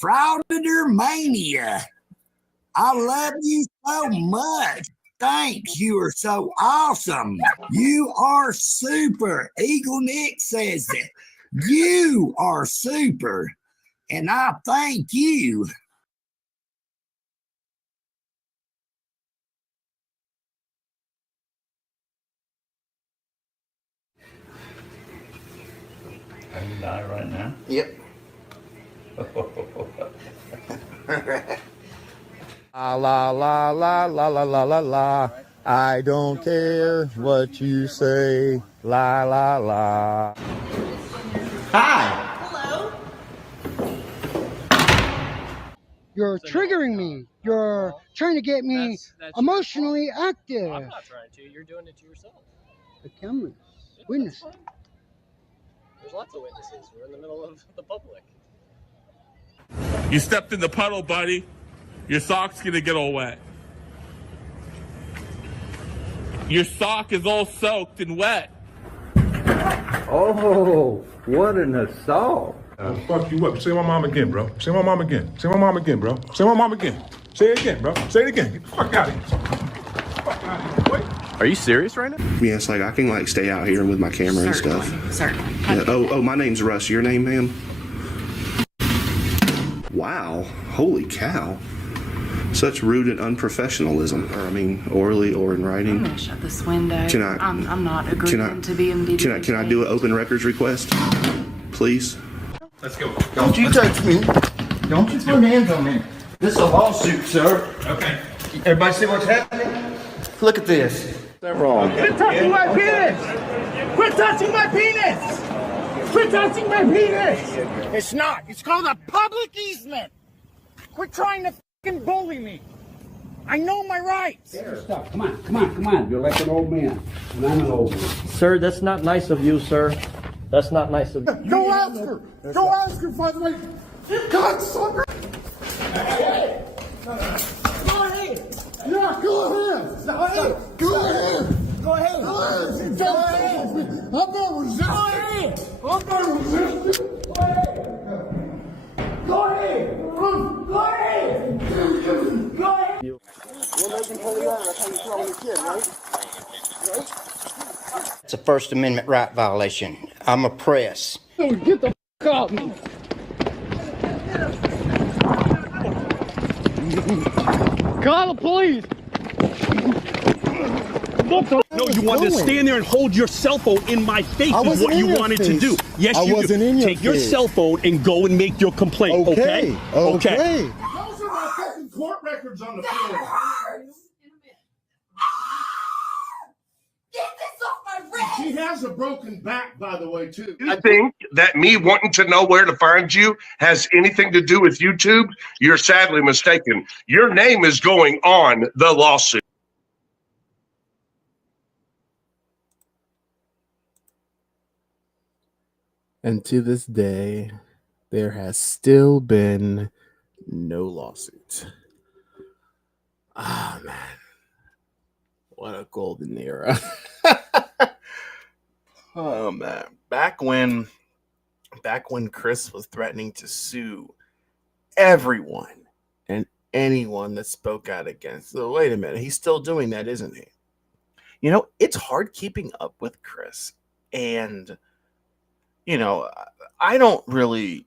Frauditor Mania. I love you so much. Thanks. You are so awesome. You are super. Eagle Nick says that. You are super. And I thank you. Are you live right now? Yep. La la la la la la la la la. I don't care what you say. La la la. Hi. Hello. You're triggering me. You're trying to get me That's emotionally active. I'm not trying to. You're doing it to yourself. The cameras. Witness. There's lots of witnesses. We're in the middle of the public. You stepped in the puddle, buddy. Your sock's gonna get all wet. Your sock is all soaked and wet. Oh, what an assault. Fuck you up. Say my mom again, bro. Say my mom again. Say my mom again, bro. Say my mom again. Say it again, bro. Say it again. Get the fuck out of here. Fuck out of here. Wait. Are you serious right now? Yes, like I can like stay out here with my camera and stuff. Certainly. Yeah. Oh, my name's Russ. Your name, ma'am? Wow. Holy cow. Such rude and unprofessionalism. I mean, orally or in writing. I'm gonna shut this window. Can I- I'm not agreeing to be in video. Can I do an open records request? Please? Let's go. Don't you touch me. Don't you put hands on me. This is a lawsuit, sir. Okay. Everybody see what's happening? Look at this. That's wrong. Quit touching my penis! Quit touching my penis! Quit touching my penis! It's not. It's called a public easement. Quit trying to fucking bully me. I know my rights. Stop. Come on. You're like an old man. And I'm an old man. Sir, that's not nice of you, sir. That's not nice of you. Go ask her. Go ask her, by the way. God, sucker. Hey. Go ahead. Yeah, go ahead. Go ahead. Go ahead. Go ahead. Go ahead. Go ahead. I'm not resisting. I'm not resisting. Go ahead. Go ahead. Go ahead. Go ahead. You're making holy honor. That's how you throw a kid, right? It's a First Amendment right violation. I'm a press. Get the f*** off me. Call the police. No, you wanted to stand there and hold your cell phone in my face is what you wanted to do. Yes, I you wasn't do. in your Take your face. cell phone and go and make your complaint, okay? Okay. Those are my fucking court records on the floor. Get this off my wrist! She has a broken back, by the way, too. I think that me wanting to know where to find you has anything to do with YouTube. You're sadly mistaken. Your name is going on the lawsuit. And to this day, there has still been no lawsuit. Ah, man. What a golden era. Oh, man. Back when Chris was threatening to sue everyone and anyone that spoke out against. So wait a minute. He's still doing that, isn't he? You know, it's hard keeping up with Chris. And you know, I don't really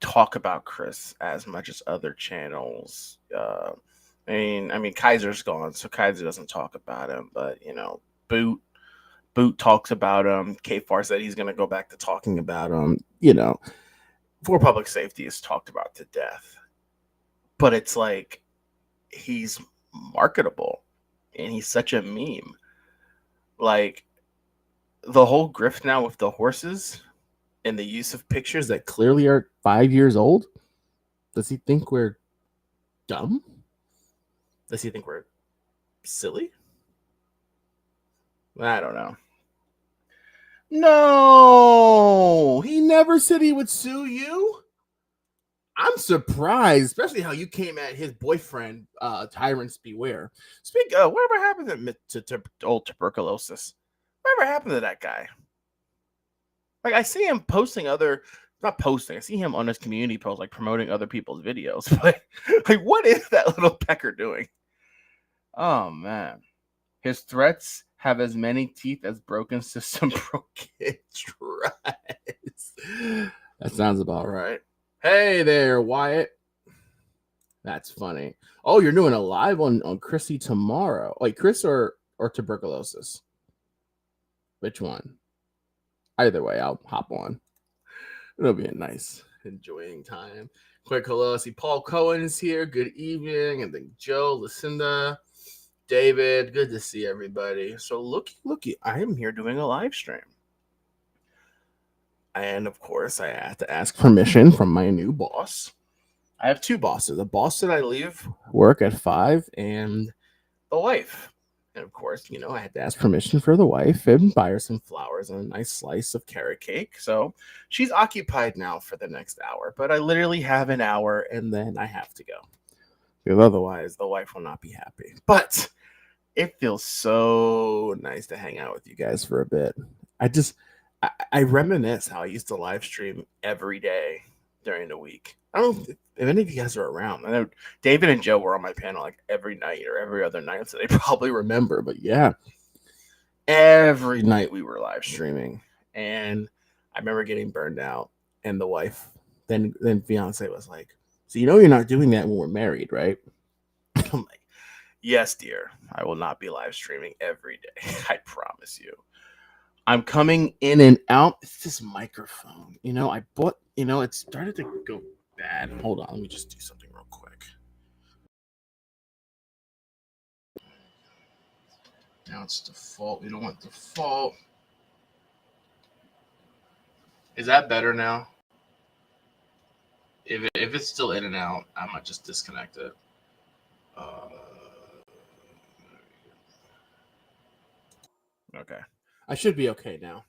talk about Chris as much as other channels. I mean, Kaiser's gone, so Kaiser doesn't talk about him. But you know, Boot talks about him. K-Far said he's going to go back to talking about him. You know, For Public Safety is talked about to death. But it's like he's marketable, and he's such a meme. Like, the whole grift now with the horses and the use of pictures that clearly are 5 years old. Does he think we're dumb? Does he think we're silly? I don't know. No, he never said he would sue you. I'm surprised, especially how you came at his boyfriend, Tyrants Beware. Whatever happened to old tuberculosis? Whatever happened to that guy? Like, I see him posting other not posting. I see him on his community post, like promoting other people's videos. But like, what is that little pecker doing? Oh man, his threats have as many teeth as broken system broke it tries. That sounds about right. Hey there, Wyatt. That's funny. Oh, you're doing a live on Chrissy tomorrow. Like Chris or tuberculosis? Which one? Either way, I'll hop on. It'll be a nice, enjoying time. Quick hello. I see Paul Cohen is here. Good evening. And then Joe, Lucinda, David. Good to see everybody. So looky, I am here doing a live stream. And of course, I have to ask permission from my new boss. I have two bosses. A boss that I leave work at 5 and the wife. And of course, you know, I had to ask permission for the wife and buy her some flowers and a nice slice of carrot cake. So she's occupied now for the next hour. But I literally have an hour and then I have to go. Because otherwise, the wife will not be happy. But it feels so nice to hang out with you guys for a bit. I reminisce how I used to live stream every day during the week. I don't know if any of you guys are around. I know David and Joe were on my panel like every night or every other night, so they probably remember. But yeah, every night we were live streaming, and I remember getting burned out. And the wife, then fiance was like, "So you know you're not doing that when we're married, right?" I'm like, "Yes, dear. I will not be live streaming every day. I promise you." I'm coming in and out. It's this microphone. You know, I bought, you know, it started to go bad. Hold on. Let me just do something real quick. Now it's default. We don't want default. Is that better now? If it's still in and out, I might just disconnect it. Okay. I should be okay now.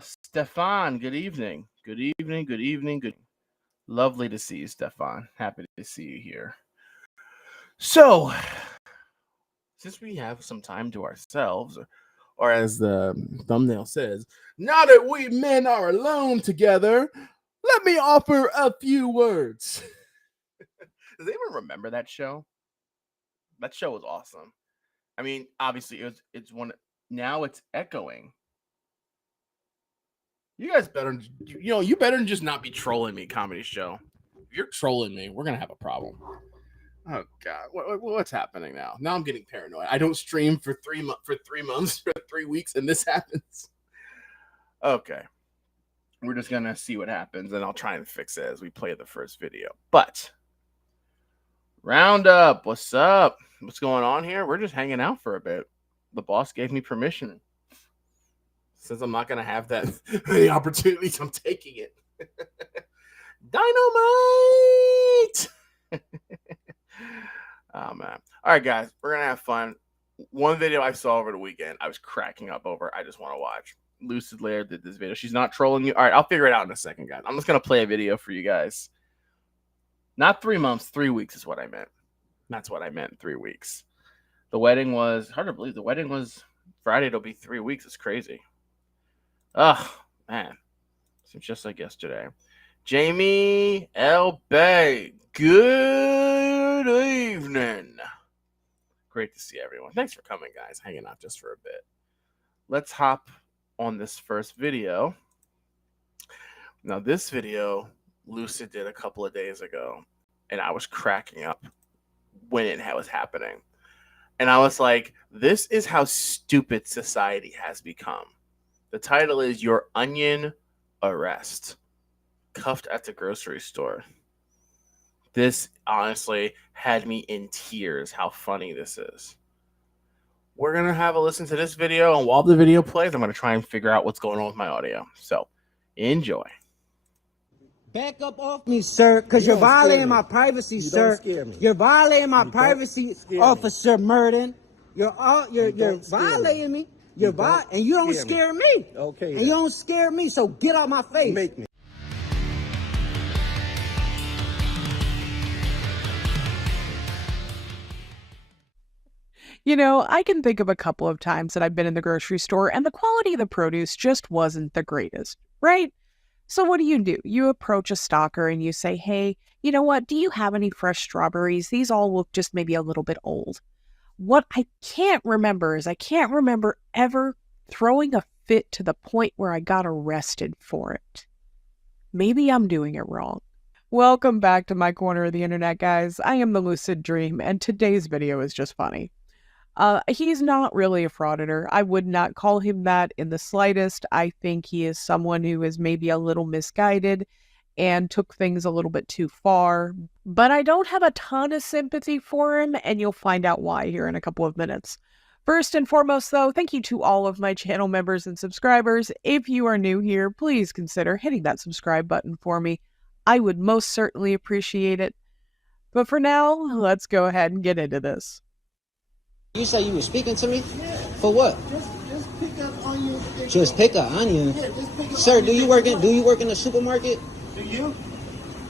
Stefan, good evening. Good evening. Good evening. Good. Lovely to see you, Stefan. Happy to see you here. So, since we have some time to ourselves, or as the thumbnail says, now that we men are alone together, let me offer a few words. Does anyone remember that show? That show was awesome. I mean, obviously, it's one. Now it's echoing. You guys better, you better just not be trolling me, comedy show. If you're trolling me, we're gonna have a problem. Oh God, what's happening now? Now I'm getting paranoid. I don't stream for 3 months, for 3 weeks, and this happens. Okay, we're just gonna see what happens, and I'll try and fix it as we play the first video. But Roundup, what's up? What's going on here? We're just hanging out for a bit. The boss gave me permission. Since I'm not going to have that many opportunities, I'm taking it. Dynamite! Oh, man. All right, guys. We're going to have fun. One video I saw over the weekend, I was cracking up over. I just want to watch. Lucid Lair did this video. She's not trolling you. All right, I'll figure it out in a second, guys. I'm just going to play a video for you guys. Not 3 months, 3 weeks is what I meant. That's what I meant, 3 weeks. The wedding was, hard to believe, the wedding was Friday. It'll be 3 weeks. It's crazy. Oh, man. Seems just like yesterday. Jamie L. Bay, good evening. Great to see everyone. Thanks for coming, guys. Hanging out just for a bit. Let's hop on this first video. Now, this video, Lucid did a couple of days ago, and I was cracking up when it was happening. And I was like, this is how stupid society has become. The title is Your Onion Arrest. Cuffed at the grocery store. This honestly had me in tears how funny this is. We're going to have a listen to this video, and while the video plays, I'm going to try and figure out what's going on with my audio. So, enjoy. Back up off me, sir, because you're violating my privacy, sir. You're violating my privacy, Officer Murden. You're violating me. And you don't scare me. Okay. And you don't scare me, so get out my face. Make me. You know, I can think of a couple of times that I've been in the grocery store and the quality of the produce just wasn't the greatest. right? So what do? You approach a stalker and you say, hey, you know what? Do you have any fresh strawberries? These all look just maybe a little bit old. What I can't remember is I can't remember ever throwing a fit to the point where I got arrested for it. Maybe I'm doing it wrong. Welcome back to my corner of the internet, guys. I am the Lucid Dream, and today's video is just funny. He's not really a frauditor. I would not call him that in the slightest. I think he is someone who is maybe a little misguided and took things a little bit too far. But I don't have a ton of sympathy for him, and you'll find out why here in a couple of minutes. First and foremost, though, thank you to all of my channel members and subscribers. If you are new here, please consider hitting that subscribe button for me. I would most certainly appreciate it. But for now, let's go ahead and get into this. You say you were speaking to me? For what? Just pick up onions. Just pick up onion. Yeah, just pick up Sir, onions. do you work in the supermarket? Do you?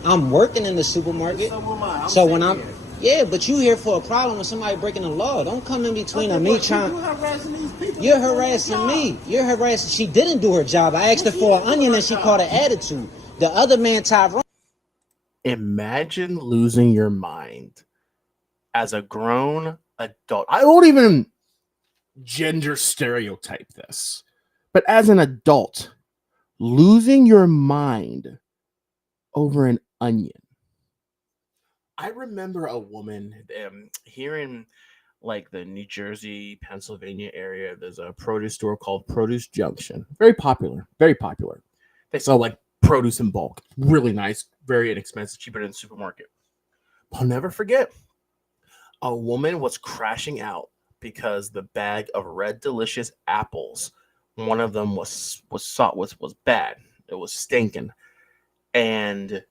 I'm working in the supermarket. So am I. So when sitting I'm here. yeah, but you here for a problem with somebody breaking the law. Don't come in between Okay, me but trying. You harassing these people. You're harassing me. You're harassing. She didn't do her job. I asked her for an onion and she called an attitude. The other man, Tyrone. Imagine losing your mind as a grown adult. I won't even gender stereotype this, but as an adult, losing your mind over an onion. I remember a woman here in like the New Jersey, Pennsylvania area. There's a produce store called Produce Junction. Very popular, very popular. They sell like produce in bulk. Really nice, very inexpensive, cheaper than the supermarket. I'll never forget. A woman was crashing out because the bag of Red Delicious apples, one of them was bad. It was stinking. And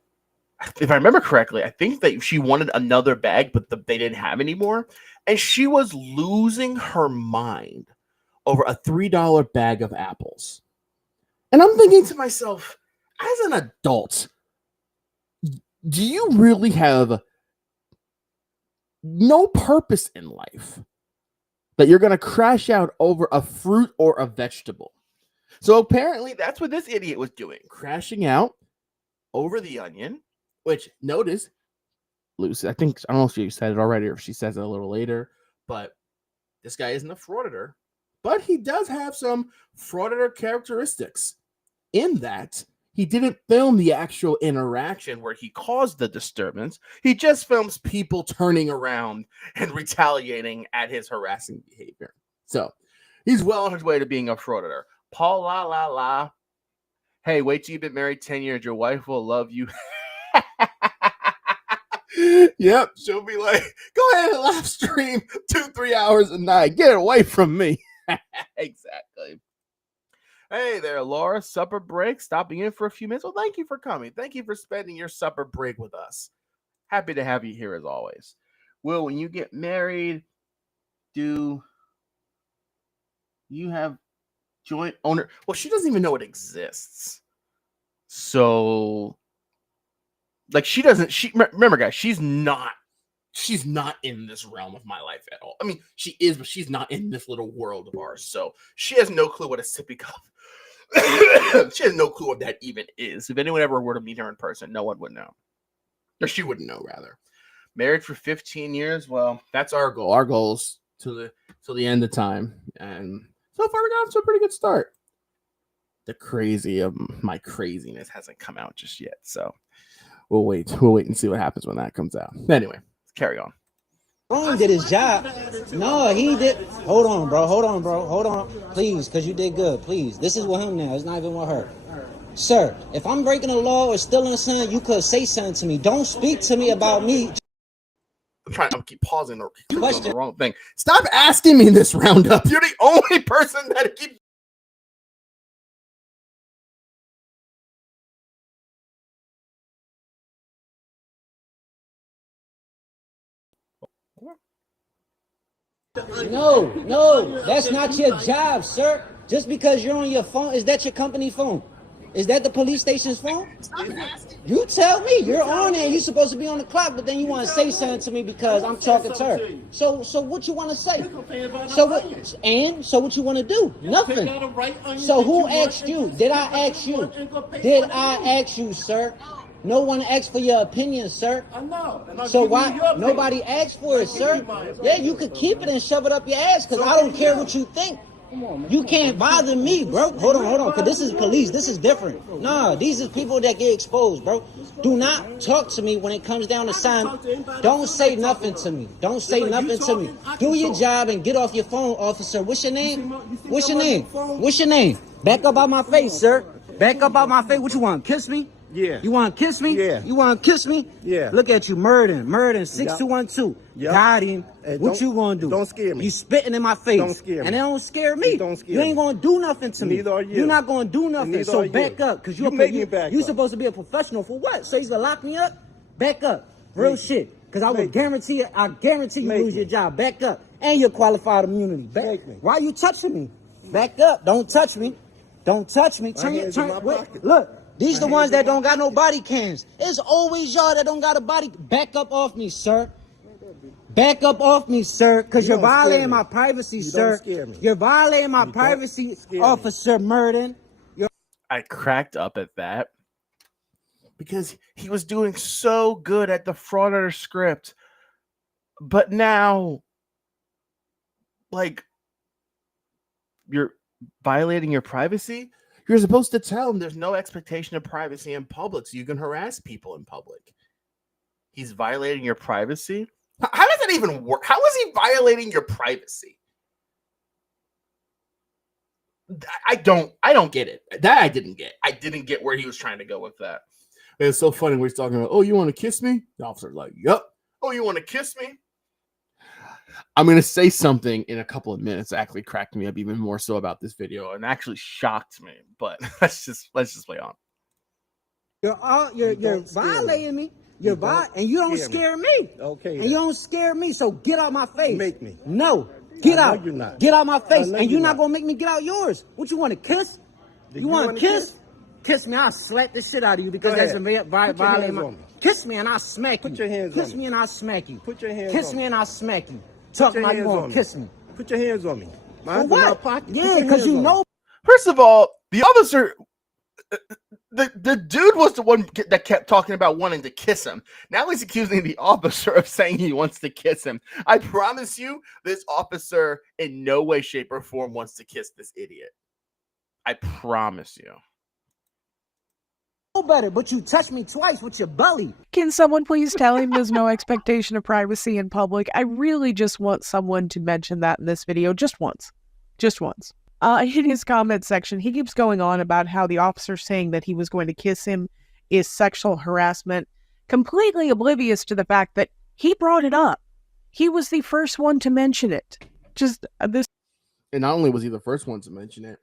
if I remember correctly, I think that she wanted another bag, but they didn't have any more. And she was losing her mind over a $3 bag of apples. And I'm thinking to myself, as an adult, do you really have no purpose in life that you're going to crash out over a fruit or a vegetable? So apparently that's what this idiot was doing, crashing out over the onion, which notice, Lucy, I don't know if she said it already or if she says it a little later, but this guy isn't a frauditor, but he does have some frauditor characteristics in that he didn't film the actual interaction where he caused the disturbance. He just films people turning around and retaliating at his harassing behavior. So he's well on his way to being a frauditor. Paul la la la. Hey, wait till you've been married 10 years. Your wife will love you. Yep, she'll be like, go ahead and live stream 2-3 hours a night. Get away from me. Exactly. Hey there, Laura. Supper break. Stopping in for a few minutes. Well, thank you for coming. Thank you for spending your supper break with us. Happy to have you here as always. Will, when you get married, do you have joint owner? Well, she doesn't even know it exists. So, like, remember, guys, she's not in this realm of my life at all. I mean, she is, but she's not in this little world of ours. So she has no clue what a sippy cup. She has no clue what that even is. If anyone ever were to meet her in person, no one would know. Or she wouldn't know, rather. Married for 15 years. Well, that's our goal. Our goal is till the end of time. And so far, we got off to a pretty good start. The crazy of my craziness hasn't come out just yet. So we'll wait and see what happens when that comes out. Anyway, let's carry on. Ron did his job. No, he did. Hold on, bro. Hold on. Please, because you did good. Please. This is with him now. It's not even with her. Sir, if I'm breaking the law or stealing something, you could say something to me. Don't speak to me about me. I'm keep pausing on the wrong thing. Stop asking me this roundup. You're the only person that keeps. No, that's not your job, sir. Just because you're on your phone, is that your company phone? Is that the police station's phone? You tell me. You're on there. You're supposed to be on the clock, but then you want to say something to me because I'm talking to her. So what you want to say? So what you want to do? Nothing. So who asked you? Did I ask you? Did I ask you, sir? No one asked for your opinion, sir. I know. So why nobody asked for it, sir? Yeah, you could keep it and shove it up your ass because I don't care what you think. You can't bother me, bro. Hold on, because this is police. This is different. Nah, these are people that get exposed, bro. Do not talk to me when it comes down to sign. Don't say nothing to me. Don't say nothing to me. Do your job and get off your phone, officer. What's your name? What's your name? What's your name? Back up out my face, sir. Back up out my face. What you want? Kiss me? Yeah. You want to kiss me? Yeah. You want to kiss me? Yeah. Look at you, murdering, 6212. Yep. Got him. Hey, What you gonna do? Don't scare me. You spitting in my face. Don't scare me. And it don't scare me. Don't scare you ain't me. gonna do nothing to me. Neither are you. You're not gonna do nothing. Neither So are you. back up, cause You make me back you up. supposed to be a professional for what? So you gonna lock me up? Back up. Real shit. Cause I would guarantee you lose your job. Back up. And your qualified immunity. Back. Why you touching me? Back up. Don't touch me. Don't touch me. Turn wait, look. These the ones that don't got no body cams. It's always y'all that don't got a body. Back up off me, sir. Back up off me, sir, because you're violating my privacy, sir. You're violating my privacy, Officer Murden. I cracked up at that because he was doing so good at the frauditor script, but now, like, you're violating your privacy. You're supposed to tell him there's no expectation of privacy in public, so you can harass people in public. He's violating your privacy. How does that even work? How is he violating your privacy? I don't get it. That I didn't get. I didn't get where he was trying to go with that. It's so funny when he's talking about, oh, you want to kiss me? The officer's like, yep. Oh, you want to kiss me? I'm going to say something in a couple of minutes that actually cracked me up even more so about this video and actually shocked me. But let's just play on. You're violating me. And you don't scare me. Okay. And you don't scare me. So get out my face. Make me. No. Get out. You're not. Get out my face. I know And you're you're not not. gonna make me get out yours. What you want to kiss? You want to kiss? Kiss me. I'll slap the shit out of you because Go that's ahead. violating my. on me. Kiss me and I'll smack you. Put your hands Kiss on me. me and I'll smack you. Put your hands Kiss on me me. and I'll smack you. Talk your about you hands gonna on me. kiss me. Put your hands on me. For Mine's in my what? pocket. Put Yeah, your because hands you on know. me. First of all, the officer, the dude was the one that kept talking about wanting to kiss him. Now he's accusing the officer of saying he wants to kiss him. I promise you, this officer in no way, shape, or form wants to kiss this idiot. I promise you. Better, but you touched me twice with your belly. Can someone please tell him there's no expectation of privacy in public? I really just want someone to mention that in this video just once. Just once. In his comment section, he keeps going on about how the officer saying that he was going to kiss him is sexual harassment, completely oblivious to the fact that he brought it up. He was the first one to mention it. Just this. And not only was he the first one to mention it,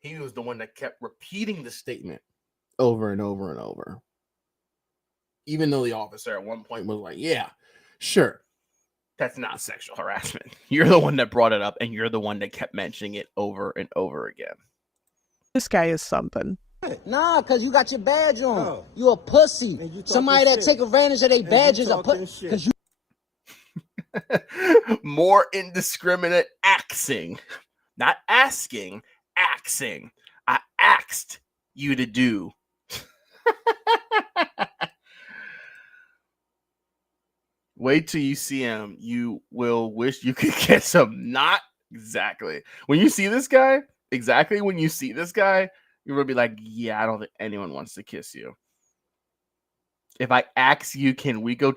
he was the one that kept repeating the statement over and over and over. Even though the officer at one point was like, yeah, sure, that's not sexual harassment. You're the one that brought it up, and you're the one that kept mentioning it over and over again. This guy is something. Nah, because you got your badge on. No. You a pussy. you Somebody that shit. take advantage of their badges. Because you More indiscriminate axing. Not asking, axing. I asked you to do. Wait till you see him. You will wish you could kiss him. Not exactly. When you see this guy, exactly when you see this guy, you're going to be like, yeah, I don't think anyone wants to kiss you. If I ask you, can we go...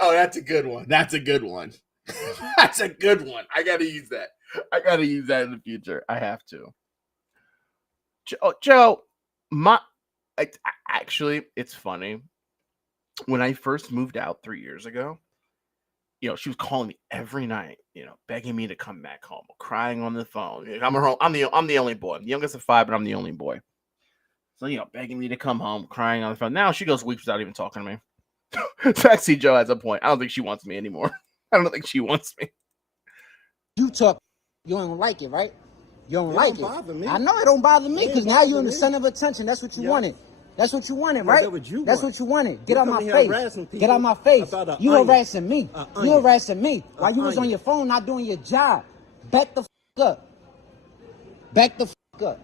Oh, that's a good one. That's a good one. That's a good one. I got to use that. I got to use that in the future. I have to. Joe, actually, it's funny. When I first moved out 3 years ago, she was calling me every night, begging me to come back home, crying on the phone. I'm the only boy. I'm the youngest of 5, but I'm the only boy. So, begging me to come home, crying on the phone. Now she goes weeks without even talking to me. So actually, Joe has a point. I don't think she wants me anymore. I don't think she wants me. you talk You don't like it, right? You don't It like don't it. bother me. I know it don't bother me It because ain't now you're in bother the me. center of attention. That's what you Yeah. wanted. That's what you wanted, No, right? that's what you That's want. what you wanted. Get You out come my in here face. harassing Get people out my face. about a You onion. harassing me. A You onion. harassing me while A you was on onion. your phone not doing your job. Back the up. Back the up.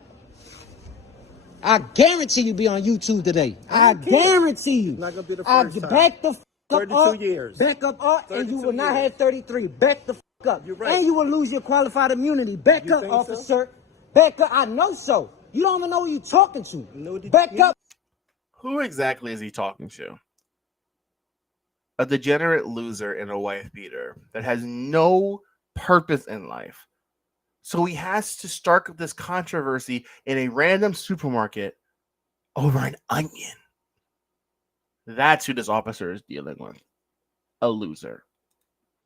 I guarantee you be on YouTube today. I don't care. guarantee you. Not gonna be the I first time. back the up. 32 years. Back up, and you 32 will not years. have 33. Back the up. You're right. And you will lose your qualified immunity. Back You up, think so? officer. Back up. I know so. You don't even know who you're talking to. No, did Back you? up. Who exactly is he talking to? A degenerate loser and a wife beater that has no purpose in life. So he has to start up this controversy in a random supermarket over an onion. That's who this officer is dealing with. A loser.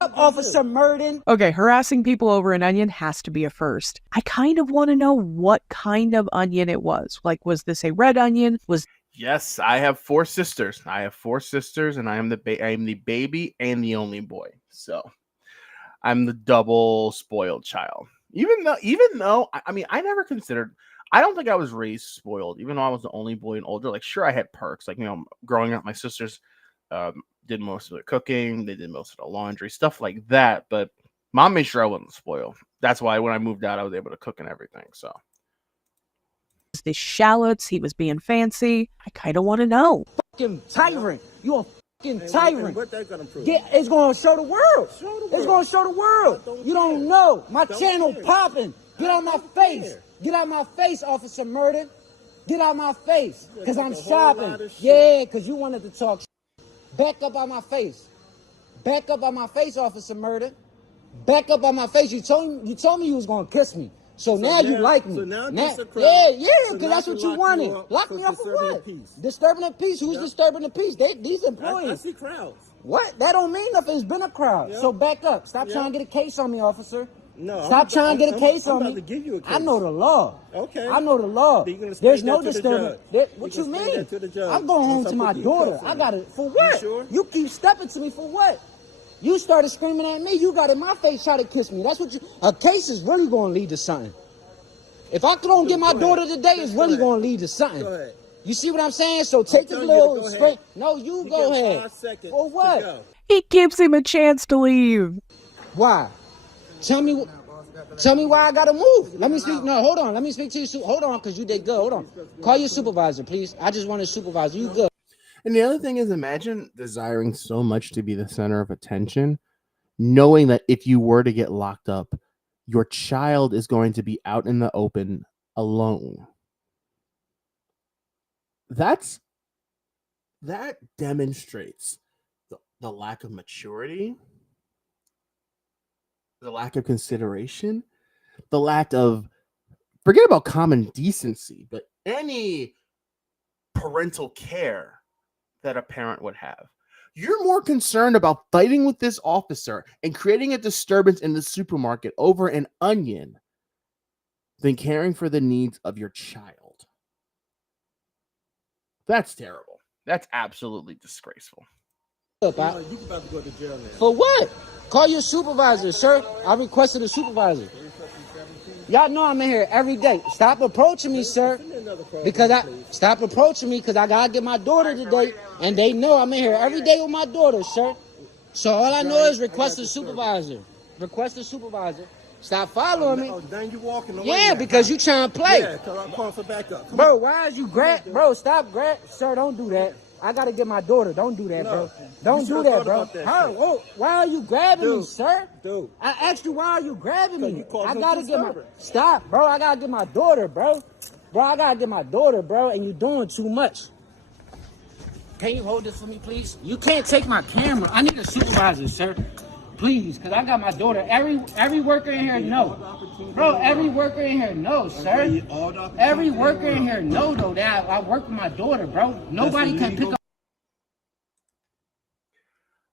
Officer Murden. Okay, harassing people over an onion has to be a first. I kind of want to know what kind of onion it was. Like, was this a red onion? Was Yes, I have 4 sisters. I have 4 sisters, and I am the baby and the only boy. So I'm the double spoiled child. Even though I mean, I never considered. I don't think I was raised spoiled. Even though I was the only boy and older, like sure I had perks. Like growing up, my sisters did most of the cooking. They did most of the laundry, stuff like that. But mom made sure I wasn't spoiled. That's why when I moved out, I was able to cook and everything. So. the shallots? He was being fancy. I kind of want to know. Fucking tyrant. You a fucking tyrant. What that gonna prove? It's going to show the world. It's going to show the world. You don't know. My channel popping. Get out my face. Get out my face, Officer Murder. Get out my face. Because I'm shopping. Yeah, because you wanted to talk. Back up on my face. Back up on my face, Officer Murder. Back up on my face. You told me you was going to kiss me. So now you like me. So now yeah, this a crowd. because that's what you wanted. Lock me up for what? Disturbing the peace. Who's disturbing the peace? These employees. I see crowds. What? That don't mean nothing. It's been a crowd. Yeah. So back up. Stop Yeah. trying to get a case on me, officer. No. Stop trying to get a case I'm on about me. to give you a case. I know the law. Okay. I know the law. Then you're gonna There's explain no that to the disturbance. judge. What You you can explain mean? that to the judge. I'm going home Once I to my put the daughter. cuffs I on. got it. For what? sure? You keep stepping to me for what? You started screaming at me. You got in my face trying to kiss me. That's what you. A case is really going to lead to something. If I don't get my daughter today, it's really going to lead to something. Go ahead. You see what I'm saying? So take this telling you to little go straight. ahead. No, you You go got ahead. 5 seconds For to what? go. He gives him a chance to leave. Why? Tell me why I gotta move. Let me speak. No, hold on. Let me speak to you. Hold on, because you did good. Hold on. Call your supervisor, please. I just want a supervisor. You good. And the other thing is, imagine desiring so much to be the center of attention, knowing that if you were to get locked up, your child is going to be out in the open alone. That demonstrates the lack of maturity, the lack of consideration, the lack of, forget about common decency, but any parental care that a parent would have. You're more concerned about fighting with this officer and creating a disturbance in the supermarket over an onion than caring for the needs of your child. That's terrible. That's absolutely disgraceful. You about to go to jail now. For what? Call your supervisor, sir. I requested a supervisor. Y'all know I'm in here every day. Stop approaching me, sir. Stop approaching me because I gotta get my daughter today, and they know I'm in here every day with my daughter, sir. So all I know is request a supervisor. Request a supervisor. Stop following me. Oh, then you walking away. Yeah, now. because you trying to play. Yeah, because I'm calling for backup. Bro, why is you Bro, stop Sir, don't do that. I gotta get my daughter. Don't do that, bro. Don't do that, bro. Why are you grabbing me, sir? Dude. I asked you, why are you grabbing me? I me gotta get my... disturbance. Stop, bro. I gotta get my daughter, bro. Bro, I gotta get my daughter, bro, and you doing too much. Can you hold this for me, please? You can't take my camera. I need a supervisor, sir. Please, because I got my daughter. Every worker in here know. Bro, every worker in here knows, sir. Every worker in here know, though, that I work with my daughter, bro. Nobody can pick up.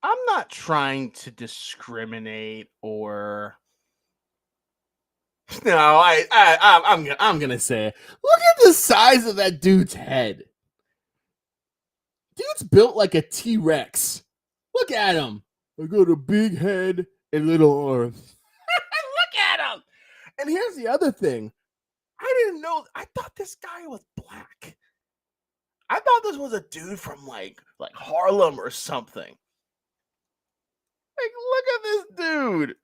I'm not trying to discriminate or... No, I'm gonna say it. Look at the size of that dude's head. Dude's built like a T-Rex. Look at him. I got a big head and little arms. Look at him. And here's the other thing. I didn't know. I thought this guy was black. I thought this was a dude from like Harlem or something. Like, look at this dude.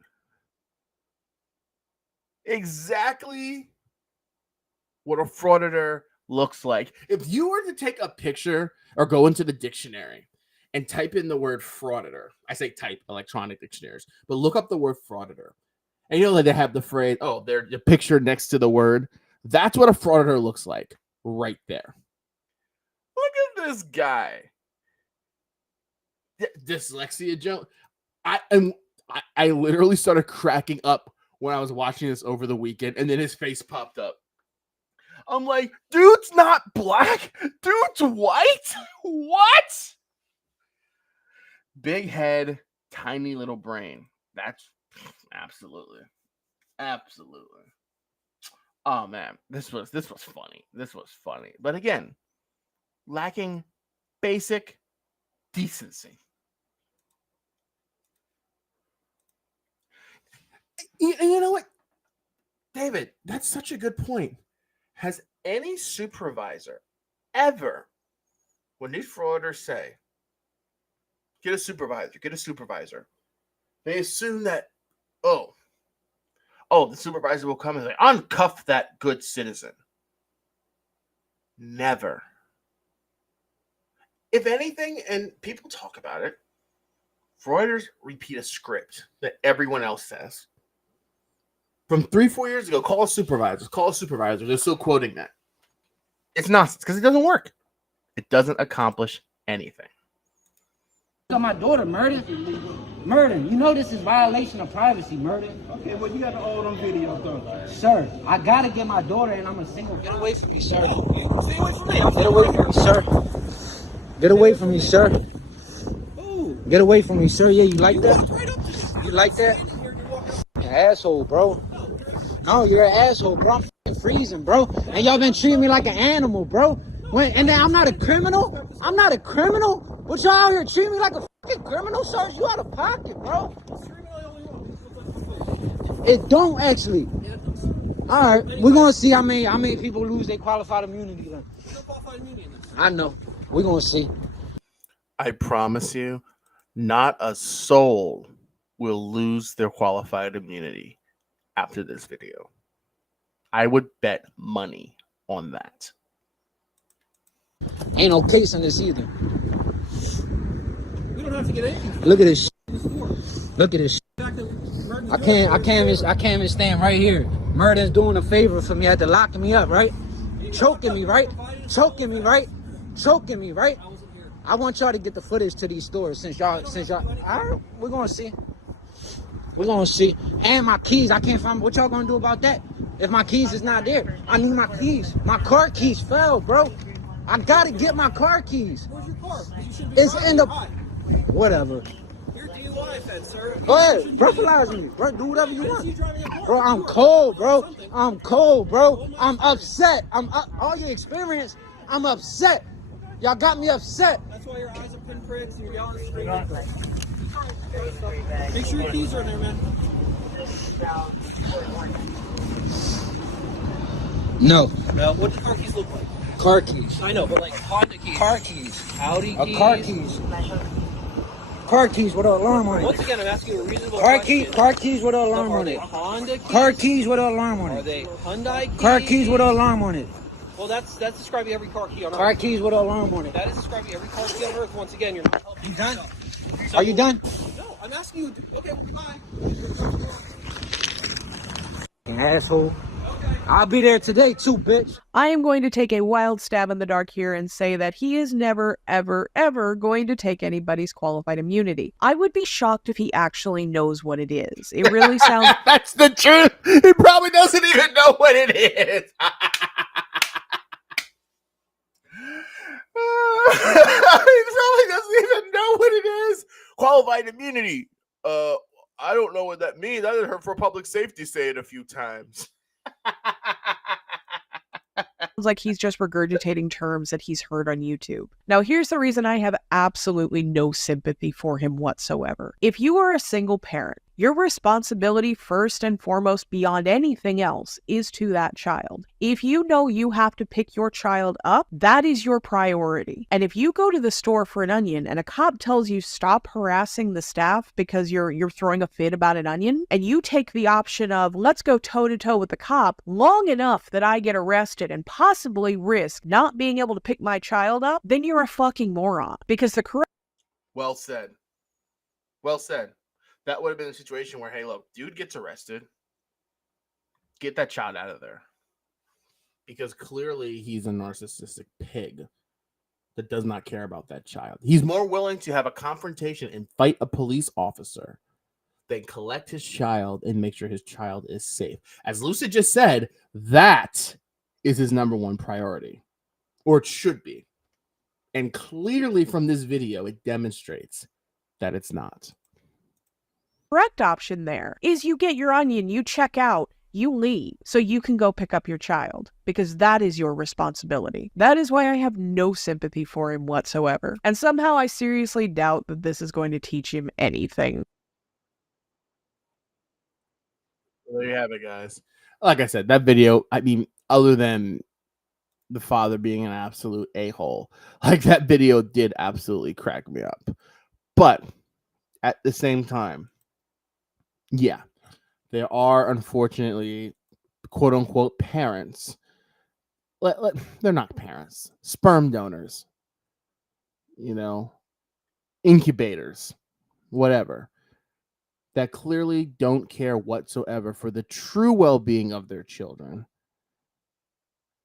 Exactly what a frauditor looks like. If you were to take a picture or go into the dictionary and type in the word frauditor, I say type electronic dictionaries, but look up the word frauditor. And you know that they have the phrase, oh, there's the picture next to the word. That's what a frauditor looks like right there. Look at this guy. Dyslexia joke. I literally started cracking up when I was watching this over the weekend, and then his face popped up. I'm like, dude's not black. Dude's white. What? Big head, tiny little brain. That's absolutely. Oh man, this was funny. This was funny. But again, lacking basic decency. You know what, David? That's such a good point. Has any supervisor ever, when these fraudsters say, get a supervisor, they assume that, oh, the supervisor will come and say, uncuff that good citizen. Never. If anything, and people talk about it, fraudsters repeat a script that everyone else says. From 3-4 years ago, call a supervisor. They're still quoting that. It's nonsense because it doesn't work. It doesn't accomplish anything. Got my daughter murdered. You know this is violation of privacy, murder. Okay, well, you got all them videos, though. Sir, I gotta get my daughter, and I'm a single. Get away from me, sir. Stay away from me. Get away from me, sir. Get away from me, sir. Get away from me, sir. Yeah, you like that? You like that? You're an asshole, bro. No, you're an asshole, bro. I'm f***ing freezing, bro. And y'all been treating me like an animal, bro. And then I'm not a criminal? But y'all out here treating me like a f***ing criminal, sir? You out of pocket, bro. It don't actually. All right, we're gonna see how many people lose their qualified immunity then. I know. We're gonna see. I promise you, not a soul will lose their qualified immunity after this video. I would bet money on that. Ain't no case in this either. We don't have to get anything. Look at this. Look at this. I can't even stand right here. Murder's doing a favor for me after locking me up, right? Choking me, right? I want y'all to get the footage to these stores since y'all. All right, we're gonna see. And my keys, I can't find. What y'all gonna do about that? If my keys is not there, I need my keys. My car keys fell, bro. I gotta get my car keys. Where's your car? It's in the. Whatever. You're DUI offense, sir. Go ahead, breathalyze me, bro. Do whatever you want, bro. I'm cold, bro. I'm upset. All your experience. I'm upset. Y'all got me upset. That's why your eyes are pinpricks and you're yelling and screaming. Make sure your keys are in there, man. No. What do car keys look like? Car keys. I know, but like Honda keys. Car keys. Audi keys. Car keys. Car keys with an alarm on it. Once again, I'm asking you a reasonable question. Car keys with an alarm on it. Honda keys? Car keys with an alarm on it. Are they Hyundai keys? Car keys with an alarm on it. Well, that's describing every car key on Earth. Car keys with an alarm on it. That is describing every car key on Earth. Once again, you're not helping. You done? yourself. Are you done? No, I'm asking you. Okay, bye. Asshole. I'll be there today too, bitch. I am going to take a wild stab in the dark here and say that he is never, ever, ever going to take anybody's qualified immunity. I would be shocked if he actually knows what it is. It really sounds... That's the truth. He probably doesn't even know what it is. He probably doesn't even know what it is. Qualified immunity. I don't know what that means. I heard for public safety say it a few times. like he's just regurgitating terms that he's heard on YouTube. Now, here's the reason I have absolutely no sympathy for him whatsoever. If you are a single parent, Your responsibility, first and foremost, beyond anything else, is to that child. If you know you have to pick your child up, that is your priority. And if you go to the store for an onion and a cop tells you stop harassing the staff because you're throwing a fit about an onion, and you take the option of let's go toe-to-toe with the cop long enough that I get arrested and possibly risk not being able to pick my child up, then you're a fucking moron. Because the correct... Well said. Well said. That would have been a situation where, hey, look, dude gets arrested. Get that child out of there. Because clearly he's a narcissistic pig that does not care about that child. He's more willing to have a confrontation and fight a police officer than collect his child and make sure his child is safe. As Lucid just said, that is his number one priority. Or it should be. And clearly from this video, it demonstrates that it's not. Correct option there is you get your onion, you check out, you leave so you can go pick up your child, because that is your responsibility. That is why I have no sympathy for him whatsoever. And somehow I seriously doubt that this is going to teach him anything. There you have it, guys. Like I said, that video, I mean, other than the father being an absolute a-hole, like that video did absolutely crack me up. But at the same time, yeah, there are unfortunately quote unquote parents. They're not parents, sperm donors, you know, incubators, whatever, that clearly don't care whatsoever for the true well-being of their children.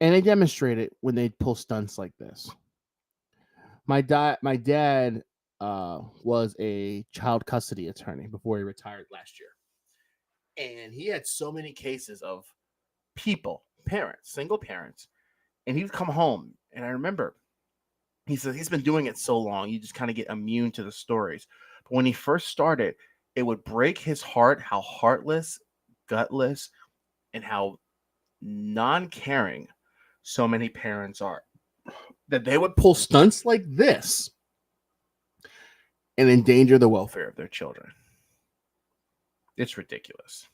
And they demonstrate it when they pull stunts like this. My dad was a child custody attorney before he retired last year. And he had so many cases of people, parents, single parents, and he'd come home. And I remember he said he's been doing it so long, you just kind of get immune to the stories. But when he first started, it would break his heart how heartless, gutless, and how non-caring so many parents are. That they would pull stunts like this and endanger the welfare of their children. It's ridiculous.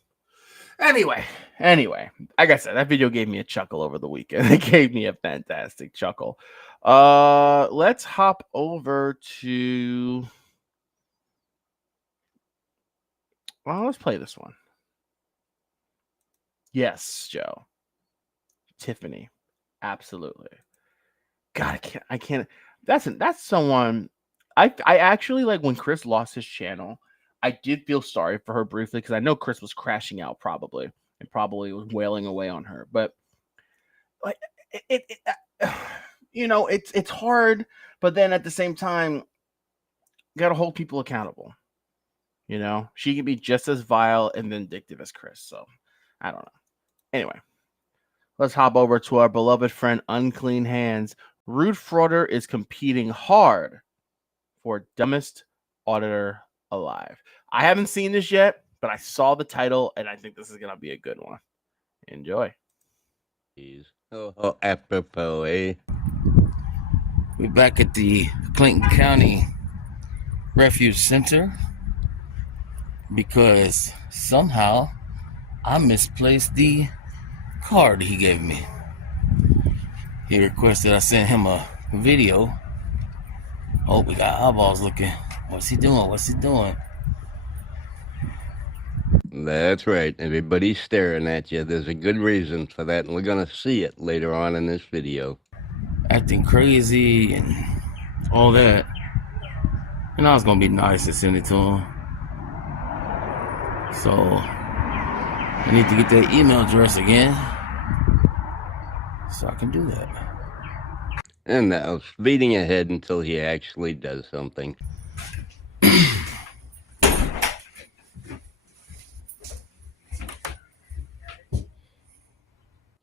Anyway, like I said, that video gave me a chuckle over the weekend. It gave me a fantastic chuckle. Let's hop over to... Well, let's play this one. Yes, Joe. Tiffany. Absolutely. God, I can't. That's someone. I actually, like, when Chris lost his channel, I did feel sorry for her briefly because I know Chris was crashing out probably was wailing away on her. But like you know, it's hard, but then at the same time, you got to hold people accountable. You know, she can be just as vile and vindictive as Chris. So I don't know. Anyway, let's hop over to our beloved friend Unclean Hands. Rude Frauder is competing hard for dumbest auditor alive. I haven't seen this yet, but I saw the title and I think this is going to be a good one. Enjoy. Oh, apropos, eh? We're back at the Clinton County Refuge Center because somehow I misplaced the card he gave me. He requested I send him a video. Oh, we got eyeballs looking. What's he doing? What's he doing? That's right. Everybody's staring at you. There's a good reason for that, and we're going to see it later on in this video. Acting crazy and all that. And I was going to be nice and send it to him. So, I need to get that email address again so I can do that. And now, speeding ahead until he actually does something.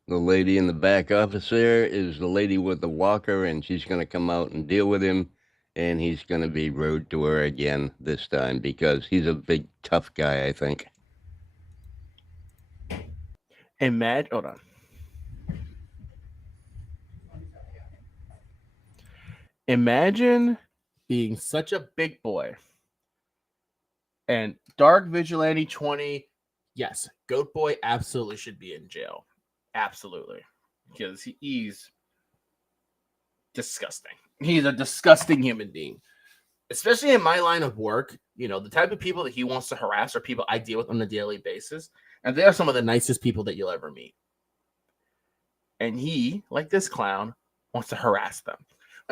The lady in the back office there is the lady with the walker, and she's going to come out and deal with him, and he's going to be rude to her again this time because he's a big, tough guy, I think. Hold on. Imagine being such a big boy And Dark Vigilante 20, yes, Goat Boy absolutely should be in jail. Absolutely. Because he's disgusting. He's a disgusting human being. Especially in my line of work, you know, the type of people that he wants to harass are people I deal with on a daily basis. And they are some of the nicest people that you'll ever meet. And he, like this clown, wants to harass them.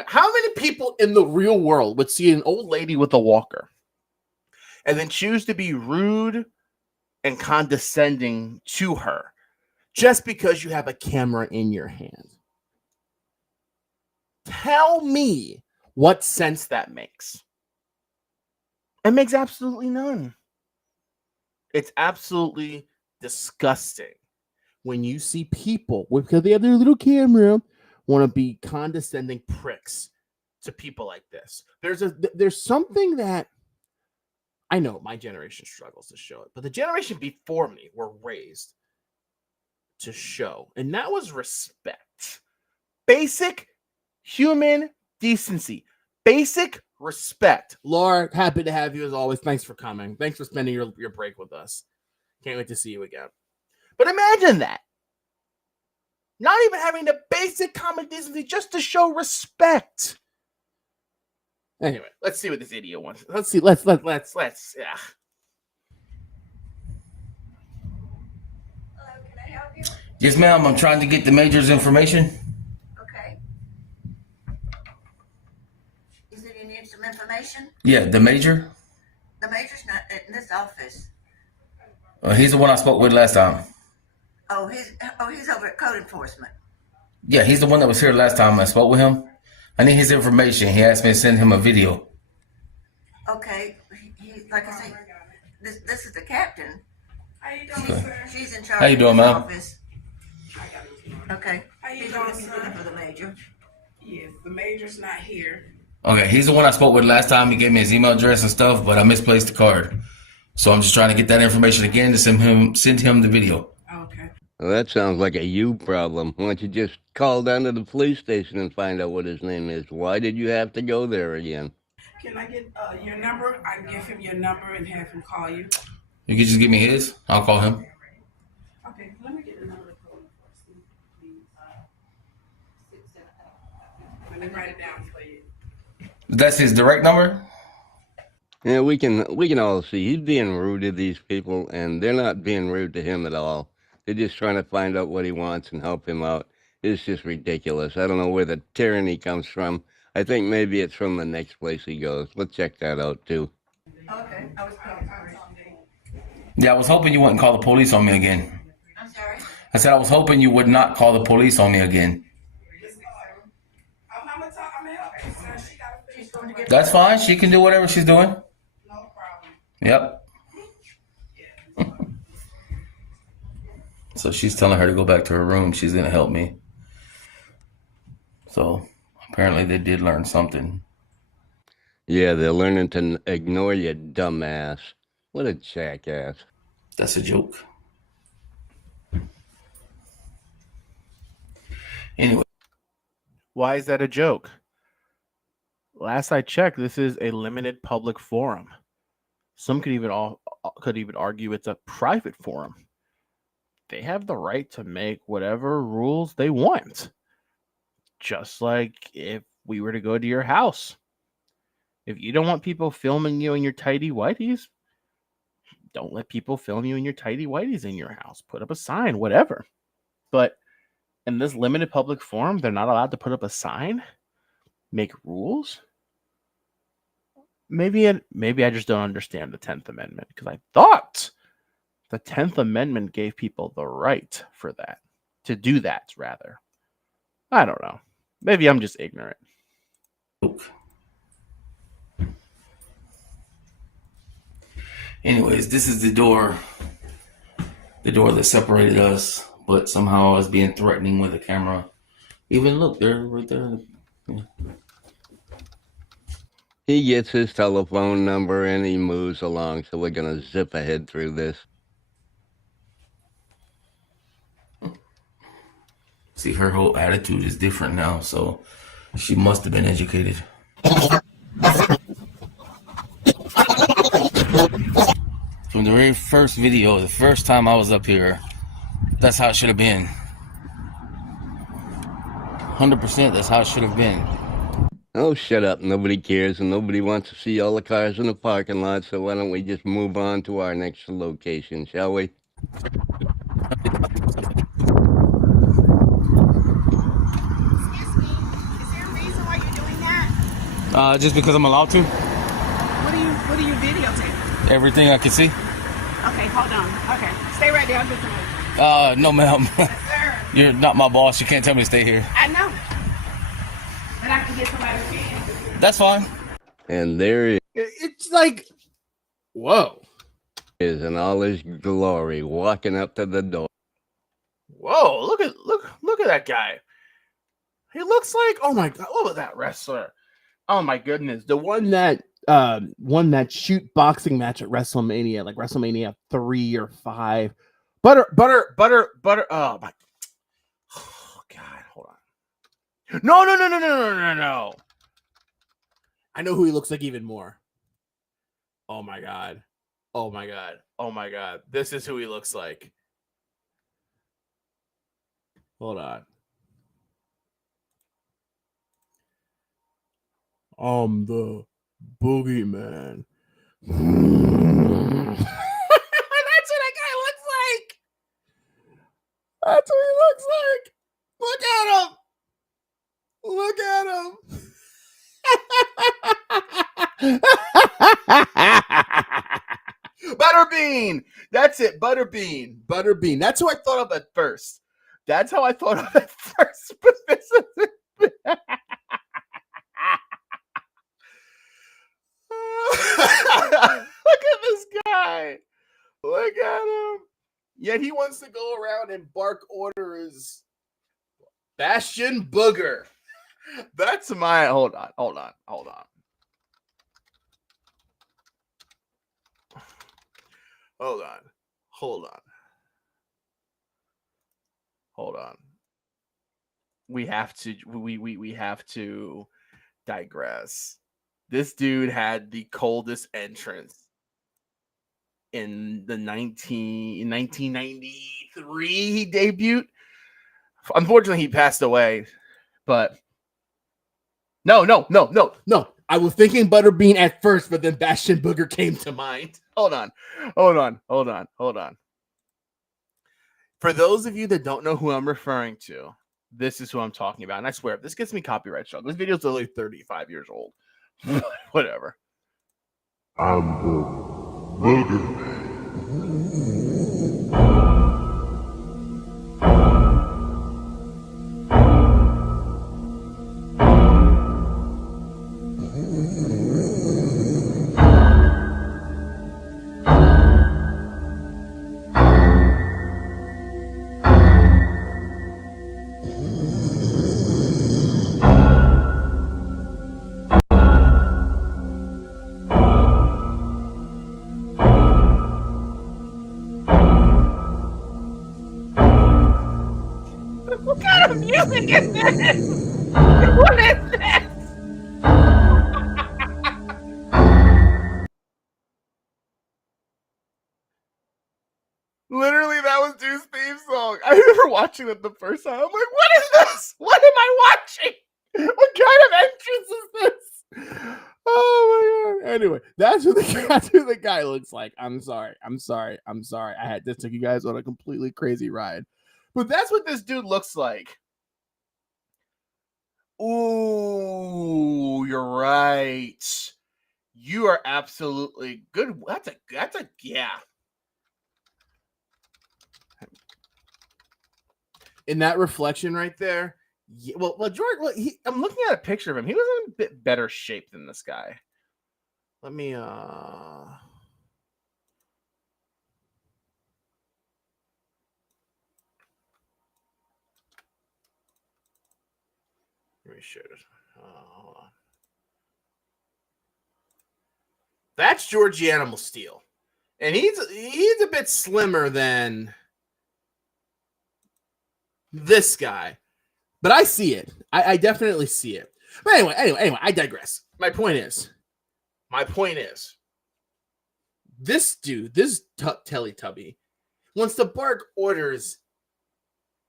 How many people in the real world would see an old lady with a walker and then choose to be rude and condescending to her just because you have a camera in your hand? Tell me what sense that makes. It makes absolutely none. It's absolutely disgusting when you see people, because they have their little camera, want to be condescending pricks to people like this. There's something that I know my generation struggles to show it, but the generation before me were raised to show, and that was respect. Basic human decency. Basic respect. Laura, happy to have you as always. Thanks for coming. Thanks for spending your break with us. Can't wait to see you again. But imagine that. Not even having the basic common decency just to show respect. Anyway, let's see what this idiot wants. Let's see. Let's yeah. Yes, ma'am. I'm trying to get the major's information. Okay. Is it you need some information? Yeah, the major. The major's not in this office. He's the one I spoke with last time. Oh, he's over at Code Enforcement. Yeah, he's the one that was here last time I spoke with him. I need his information. He asked me to send him a video. Okay. He like I say, this is the captain. How you doing, sir? She's in charge How you doing, of the ma'am? office. Okay. How you He's doing, looking sir? for the major. Yes, the major's not here. Okay, he's the one I spoke with last time. He gave me his email address and stuff, but I misplaced the card. So I'm just trying to get that information again to send him the video. Okay. Well, that sounds like a you problem. Why don't you just call down to the police station and find out what his name is? Why did you have to go there again? Can I get your number? I can give him your number and have him call you. You can just give me his. I'll call him. Okay, let me get the number. Let me write it down for you. That's his direct number? Yeah, we can all see he's being rude to these people, and they're not being rude to him at all. They're just trying to find out what he wants and help him out. It's just ridiculous. I don't know where the tyranny comes from. I think maybe it's from the next place he goes. Let's check that out too. Okay. I was calling. Yeah, I was hoping you wouldn't call the police on me again. I'm sorry. I said I was hoping you would not call the police on me again. I'm gonna talk. I'm gonna help you, sir. She's going to get. That's fine. She can do whatever she's doing. No problem. Yep. So she's telling her to go back to her room. She's going to help me. So apparently they did learn something. Yeah, they're learning to ignore you, dumbass. What a jackass. That's a joke. Anyway. Why is that a joke? Last I checked, this is a limited public forum. Some could even argue it's a private forum. They have the right to make whatever rules they want. Just like if we were to go to your house. If you don't want people filming you in your tidy whities, don't let people film you in your tidy whities in your house. Put up a sign, whatever. But in this limited public forum, they're not allowed to put up a sign, make rules. Maybe I just don't understand the 10th Amendment, because I thought the 10th Amendment gave people the right for that, to do that, rather. I don't know. Maybe I'm just ignorant. Anyways, this is the door that separated us, but somehow I was being threatening with a camera. Even look, they're right there. Yeah. He gets his telephone number and he moves along, so we're going to zip ahead through this. See, her whole attitude is different now, so she must have been educated. From the very first video, the first time I was up here, that's how it should have been. 100%, that's how it should have been. Oh, shut up. Nobody cares and nobody wants to see all the cars in the parking lot, so why don't we just move on to our next location, shall we? Just because I'm allowed to. What do you videotape? Everything I can see. Okay, hold on. Okay, stay right there. I'll get some. No, ma'am. Yes, sir. You're not my boss. You can't tell me to stay here. I know. But I can get somebody who can. That's fine. And there It's like, whoa. is in all his glory walking up to the door. Whoa, look at that guy. He looks like, oh my god, look at that wrestler. Oh my goodness. The one that shoot boxing match at WrestleMania, like WrestleMania 3 or 5. Butter. Oh my, oh god, hold on. No. I know who he looks like even more. Oh my god. Oh my god. This is who he looks like. Hold on. I'm the boogeyman. That's what that guy looks like. That's what he looks like. Look at him. Look at him. Butterbean. That's it. Butterbean. Butterbean. That's who I thought of at first. That's how I thought of it first. But this is look at this guy. Look at him. Yet he wants to go around and bark orders. Bastion Booger. That's my hold on. We have to digress. This dude had the coldest entrance in 1993 he debuted. Unfortunately, he passed away, but no. I was thinking Butterbean at first, but then Bastion Booger came to mind. Hold on. For those of you that don't know who I'm referring to, this is who I'm talking about. And I swear, if this gets me copyright struck, this video is literally 35 years old. Whatever. I'm the boogeyman. What kind of music is this? What is this? Literally, that was Deuce theme song. I remember watching it the first time. I'm like, what is this? What am I watching? What kind of entrance is this? Oh my god. Anyway, that's who the guy looks like. I'm sorry. I just took you guys on a completely crazy ride. But that's what this dude looks like. Ooh, you're right. You are absolutely good. That's a yeah. In that reflection right there. Yeah, well, George. I'm looking at a picture of him. He was in a bit better shape than this guy. Let me show it. Hold on. That's Georgie Animal Steel, and he's a bit slimmer than this guy, but I see it. I definitely see it. But anyway, I digress. My point is, this dude, this Teletubby, wants to bark orders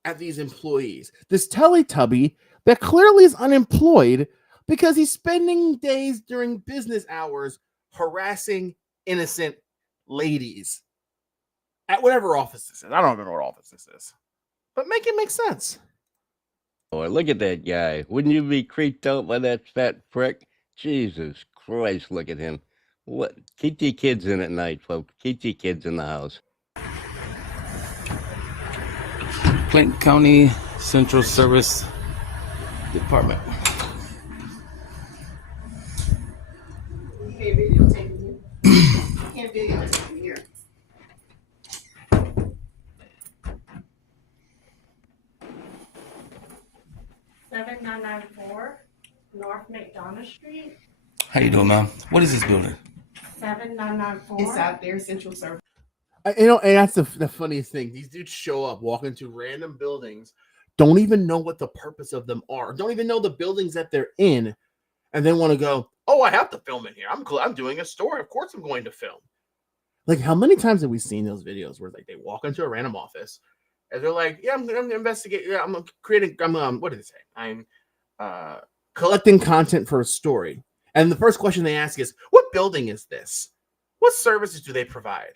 at these employees. This Teletubby that clearly is unemployed because he's spending days during business hours harassing innocent ladies at whatever office this is. I don't even know what office this is, but make it make sense. Oh, look at that guy. Wouldn't you be creeped out by that fat prick? Jesus Christ, look at him. What? Keep your kids in at night, folks. Keep your kids in the house. Clinton County Central Service Department. Can't videotape you. Can't videotape me here. North McDonough Street. How you doing, ma'am? What is this building? 7994. It's out there, Central Service. You know, and that's the funniest thing. These dudes show up, walk into random buildings, don't even know what the purpose of them are, don't even know the buildings that they're in, and then want to go, oh, I have to film in here. I'm doing a story. Of course I'm going to film. Like, how many times have we seen those videos where like they walk into a random office and they're like, yeah, I'm investigating. Yeah, I'm creating. What did it say? I'm collecting content for a story. And the first question they ask is, what building is this? What services do they provide?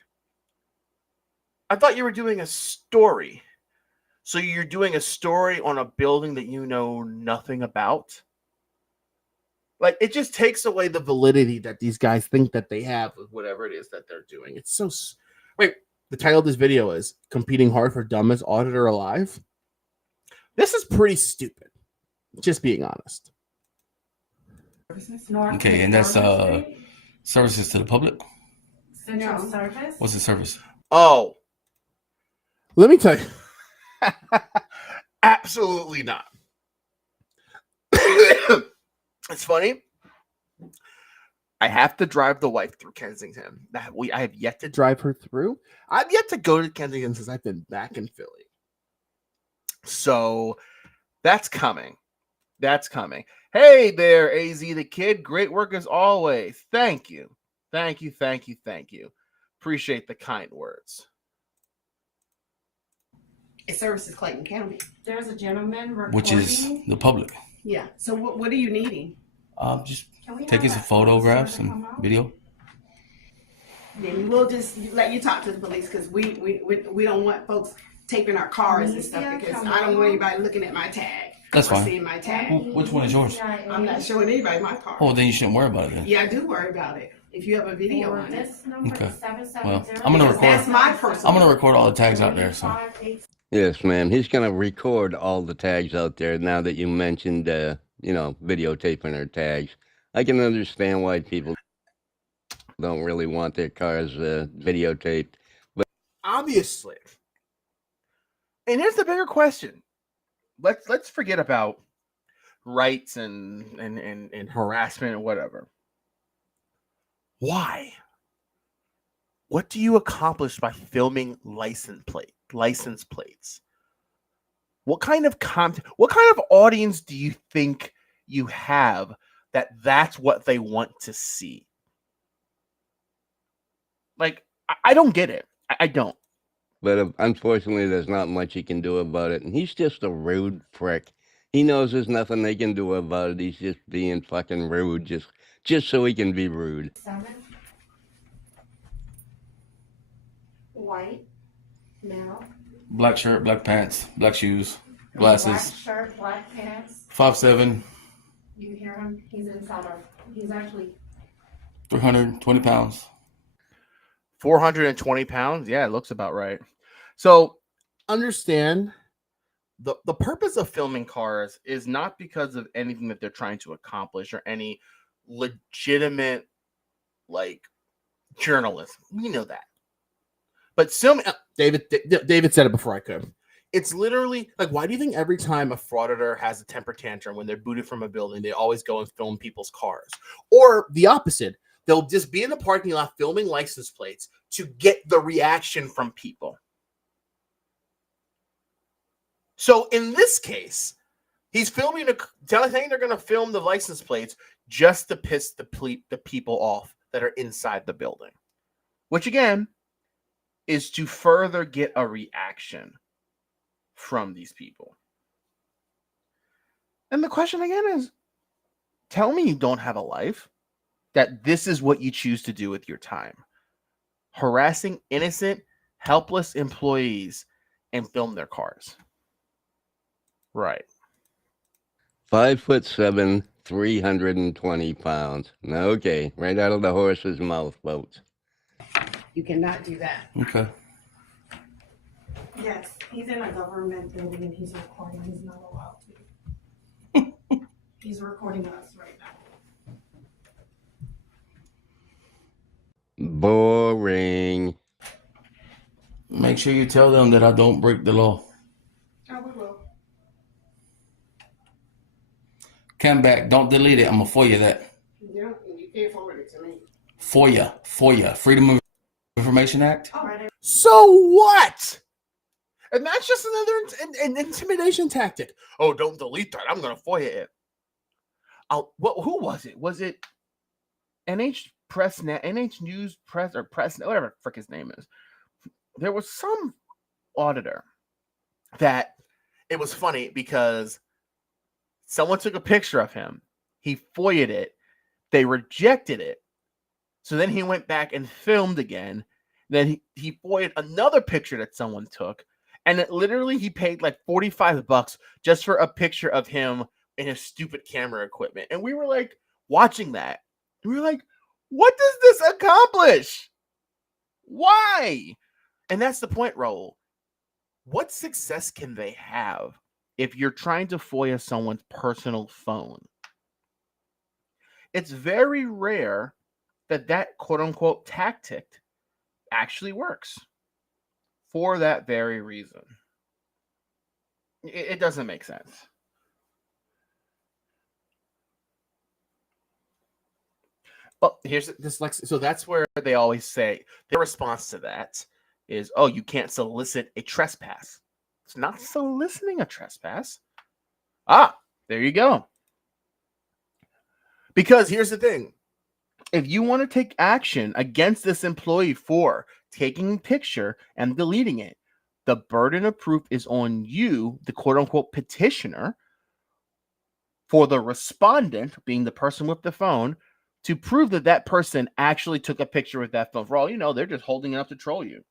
I thought you were doing a story. So you're doing a story on a building that you know nothing about? Like, it just takes away the validity that these guys think that they have with whatever it is that they're doing. It's so... Wait, the title of this video is Competing Hard for Dumbest Auditor Alive? This is pretty stupid. Just being honest. Okay, and that's services to the public? Central Service. What's the service? Oh. Let me tell you. Absolutely not. It's funny. I have to drive the wife through Kensington. I have yet to drive her through. I've yet to go to Kensington since I've been back in Philly. So that's coming. That's coming. Hey there, AZ the Kid. Great work as always. Thank you. Thank you. Thank you. Thank you. Appreciate the kind words. It services Clayton County. There's a gentleman recording. Which is the public. Yeah. So what are you needing? Just take us some photographs and video. Then we'll just let you talk to the police because we don't want folks taping our cars and stuff because I don't want anybody looking at my tag. That's fine. Seeing my tag. Which one is yours? I'm not showing anybody my car. Oh, then you shouldn't worry about it then. Yeah, I do worry about it. If you have a video on it. Okay. Well, I'm gonna record. That's my personal. I'm gonna record all the tags out there. So. Yes, ma'am. He's gonna record all the tags out there. Now that you mentioned, videotaping their tags, I can understand why people don't really want their cars videotaped. But obviously, and here's the bigger question: let's forget about rights and harassment and whatever. Why? What do you accomplish by filming license plates? What kind of content, what kind of audience do you think you have that's what they want to see? Like, I don't get it. I don't. But unfortunately, there's not much he can do about it. And he's just a rude prick. He knows there's nothing they can do about it. He's just being fucking rude just so he can be rude. 7. White. Male. Black shirt, black pants, black shoes, glasses. Black shirt, black pants. 5'7". You hear him? He's actually 320 pounds. 420 pounds? Yeah, it looks about right. So understand the purpose of filming cars is not because of anything that they're trying to accomplish or any legitimate journalism. We know that. But David said it before I could. It's literally why do you think every time a frauditor has a temper tantrum when they're booted from a building, they always go and film people's cars? Or the opposite, they'll just be in the parking lot filming license plates to get the reaction from people. So in this case, he's filming saying they're going to film the license plates just to piss the people off that are inside the building. which again is to further get a reaction from these people. And the question again is, tell me you don't have a life, that this is what you choose to do with your time. Harassing innocent, helpless employees and film their cars. Right. 5'7", 320 pounds. Okay, right out of the horse's mouth, folks. You cannot do that. Okay. Yes, he's in a government building and he's recording. He's not allowed to. He's recording us right now. Boring. Make sure you tell them that I don't break the law. Oh, we will. Come back. Don't delete it. I'm going to FOIA that. Yeah, you can't forward it to me. FOIA. Freedom of Information Act. All right. So what? And that's just another intimidation tactic. Oh, don't delete that. I'm going to FOIA it. Who was it? Was it NH News Press or Press, whatever the frick his name is? There was some auditor that it was funny because someone took a picture of him. He FOIA'd it. They rejected it. So then he went back and filmed again. Then he FOIA'd another picture that someone took. And it literally, he paid like $45 just for a picture of him in his stupid camera equipment. And we were like watching that. We were like, what does this accomplish? Why? And that's the point, Raul. What success can they have if you're trying to FOIA someone's personal phone? It's very rare that quote-unquote tactic actually works for that very reason. It doesn't make sense. Well, here's this, like, so that's where they always say their response to that is, oh, you can't solicit a trespass. It's not soliciting a trespass. Ah, there you go. Because here's the thing. If you want to take action against this employee for taking a picture and deleting it, the burden of proof is on you, the quote-unquote petitioner, for the respondent, being the person with the phone, to prove that that person actually took a picture with that phone. For all you know, they're just holding it up to troll you.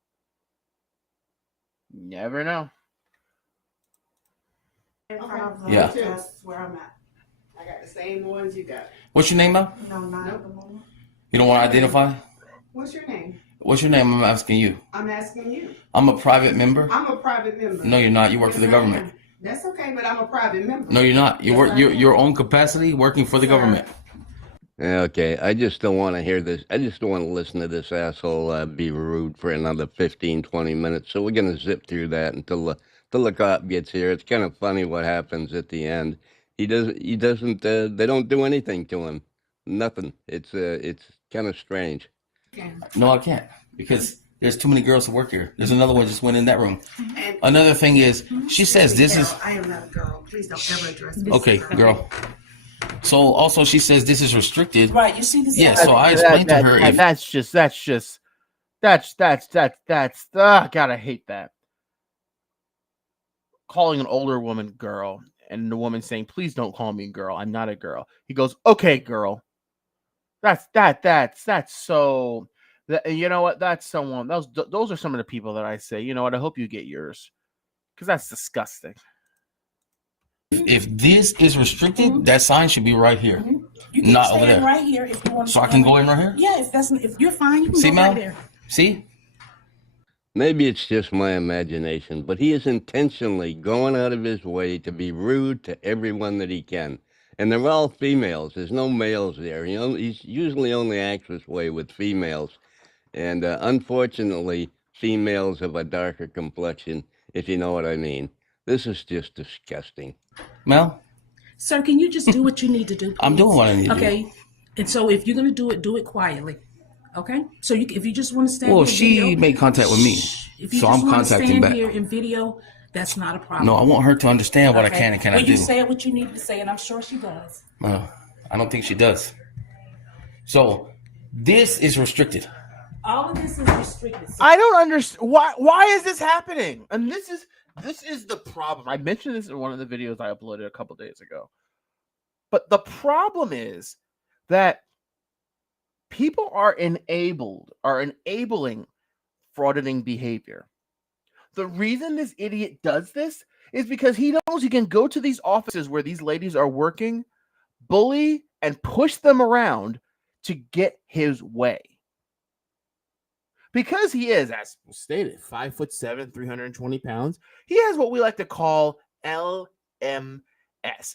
Never know. Yeah. That's where I'm at. I got the same ones you got. What's your name now? No, not at the moment. You don't want to identify? What's your name? What's your name? I'm asking you. I'm asking you. I'm a private member. I'm a private member. No, you're not. You work for the government. That's okay, but I'm a private member. No, you're not. You work your own capacity working for the government. Okay, I just don't want to hear this. I just don't want to listen to this asshole be rude for another 15, 20 minutes. So we're going to zip through that until the cop gets here. It's kind of funny what happens at the end. He doesn't, they don't do anything to him. Nothing. It's kind of strange. No, I can't, because there's too many girls who work here. There's another one just went in that room. Another thing is, she says this is... I am not a girl. Please don't ever address me. Okay, girl. So also she says this is restricted. Right, you see this? Yeah, so I explained to her if... God, I hate that. Calling an older woman girl, and the woman saying, please don't call me girl. I'm not a girl. He goes, okay, girl. That's so, you know what? That's someone, those are some of the people that I say, you know what? I hope you get yours, because that's disgusting. If this is restricted, that sign should be right here, You can not stay over there. right here if you want to. So I can go in right here? Yeah, if you're fine, you can See, go Mel? right there. See? Maybe it's just my imagination, but he is intentionally going out of his way to be rude to everyone that he can. And they're all females. There's no males there. He's usually only acts this way with females. And unfortunately, females have a darker complexion, if you know what I mean. This is just disgusting. Mel? Sir, can you just do what you need to do? I'm doing what I need to do. Okay. And so if you're going to do it quietly. Okay? So if you just want to stand Well, here she video, made contact with me, if you so just I'm want to contacting stand back. here in video, that's not a problem. No, I want her to understand what I can and cannot well, do. you said what you needed to say, and I'm sure she does. I don't think she does. So this is restricted. All of this is restricted. I don't understand why is this happening? And this is the problem. I mentioned this in one of the videos I uploaded a couple days ago. But the problem is that people are enabling fraudening behavior. The reason this idiot does this is because he knows he can go to these offices where these ladies are working, bully and push them around to get his way. Because he is, as stated, 5'7", 320 pounds, he has what we like to call LMS.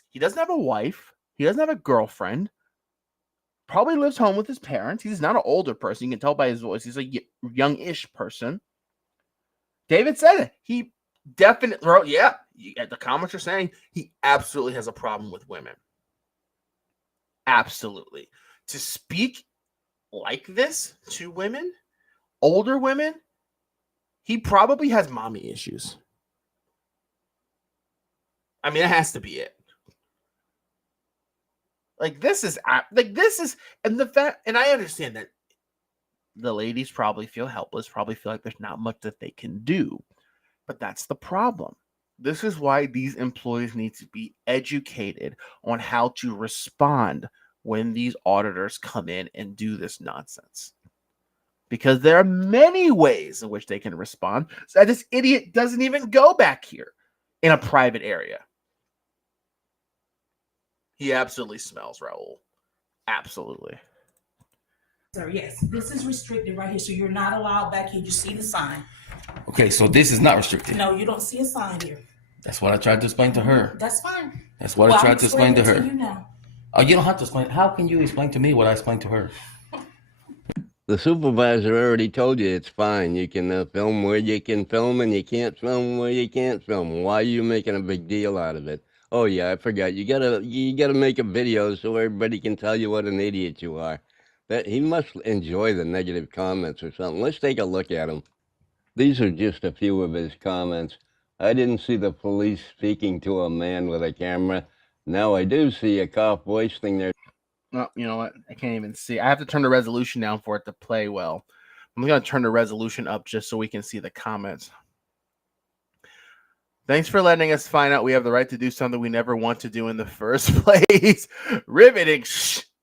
He doesn't have a wife. He doesn't have a girlfriend. Probably lives home with his parents. He's not an older person. You can tell by his voice. He's a young-ish person. David said it. He definitely wrote, the comments are saying he absolutely has a problem with women. Absolutely. To speak like this to women, older women, he probably has mommy issues. I mean, it has to be it. This is, and the fact, and I understand that the ladies probably feel helpless, probably feel like there's not much that they can do, but that's the problem. This is why these employees need to be educated on how to respond when these auditors come in and do this nonsense. Because there are many ways in which they can respond. So this idiot doesn't even go back here in a private area. He absolutely smells, Raul. Absolutely. Sir, yes, this is restricted right here, so you're not allowed back here. You see the sign. Okay, so this is not restricted. No, you don't see a sign here. That's what I tried to explain to her. That's fine. That's what I tried to explain to her. You now. Oh, you don't have to explain. How can you explain to me what I explained to her? The supervisor already told you it's fine. You can film where you can film and you can't film where you can't film. Why are you making a big deal out of it? Oh yeah, I forgot. You gotta make a video so everybody can tell you what an idiot you are. That he must enjoy the negative comments or something. Let's take a look at them. These are just a few of his comments. I didn't see the police speaking to a man with a camera. Now I do see a cop voicing their... Well, you know what? I can't even see. I have to turn the resolution down for it to play well. I'm going to turn the resolution up just so we can see the comments. Thanks for letting us find out we have the right to do something we never want to do in the first place. Riveting,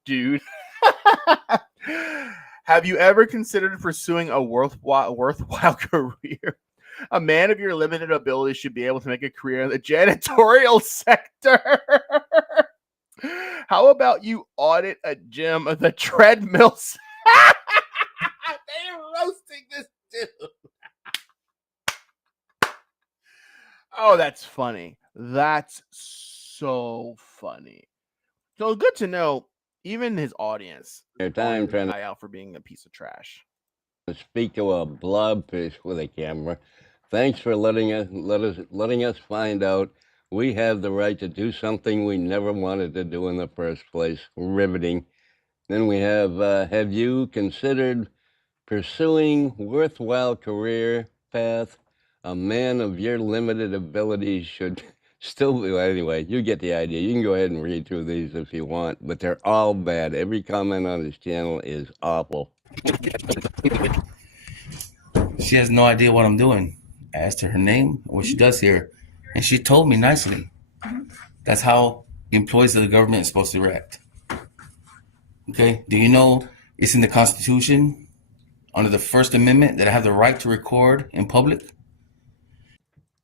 dude. Have you ever considered pursuing a worthwhile career? A man of your limited ability should be able to make a career in the janitorial sector. How about you audit a gym of the treadmills? They're roasting this dude. Oh, that's funny. That's so funny. So good to know. Even his audience, Their time trying eye out for being a piece of trash. to speak to a blobfish with a camera. Thanks for letting us find out we have the right to do something we never wanted to do in the first place. Riveting. Then we have you considered pursuing worthwhile career path? A man of your limited abilities should still be... Anyway, you get the idea. You can go ahead and read through these if you want, but they're all bad. Every comment on his channel is awful. She has no idea what I'm doing. I asked her name, what she does here, and she told me nicely. That's how employees of the government are supposed to react. Okay? Do you know it's in the Constitution, under the First Amendment, that I have the right to record in public?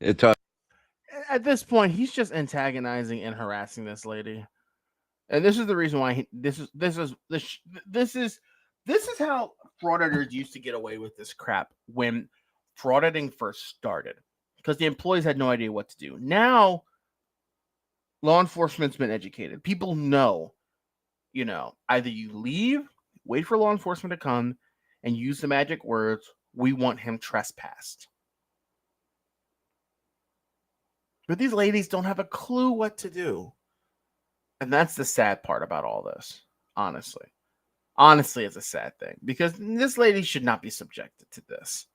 At this point, he's just antagonizing and harassing this lady, and this is the reason why this is how frauditors used to get away with this crap when frauditing first started, because the employees had no idea what to do. Now, law enforcement's been educated. People know, either you leave, wait for law enforcement to come, and use the magic words, "We want him trespassed." But these ladies don't have a clue what to do. And that's the sad part about all this, honestly. Honestly, it's a sad thing, because this lady should not be subjected to this.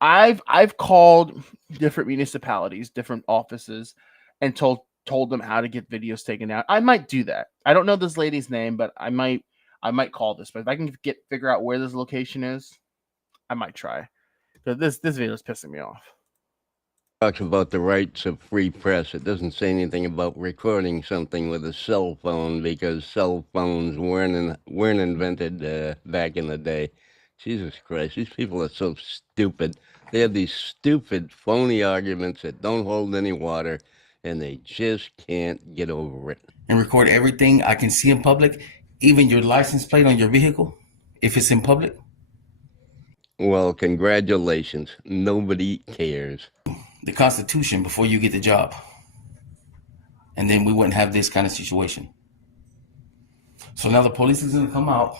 I've called different municipalities, different offices, and told them how to get videos taken out. I might do that. I don't know this lady's name, but I might I might call this, but if I can figure out where this location is, I might try. Because this video is pissing me off. Talks about the rights of free press. It doesn't say anything about recording something with a cell phone because cell phones weren't invented back in the day. Jesus Christ, these people are so stupid. They have these stupid, phony arguments that don't hold any water, and they just can't get over it. And record everything I can see in public, even your license plate on your vehicle, if it's in public? Well, congratulations. Nobody cares. The Constitution before you get the job. And then we wouldn't have this kind of situation. So now the police is going to come out,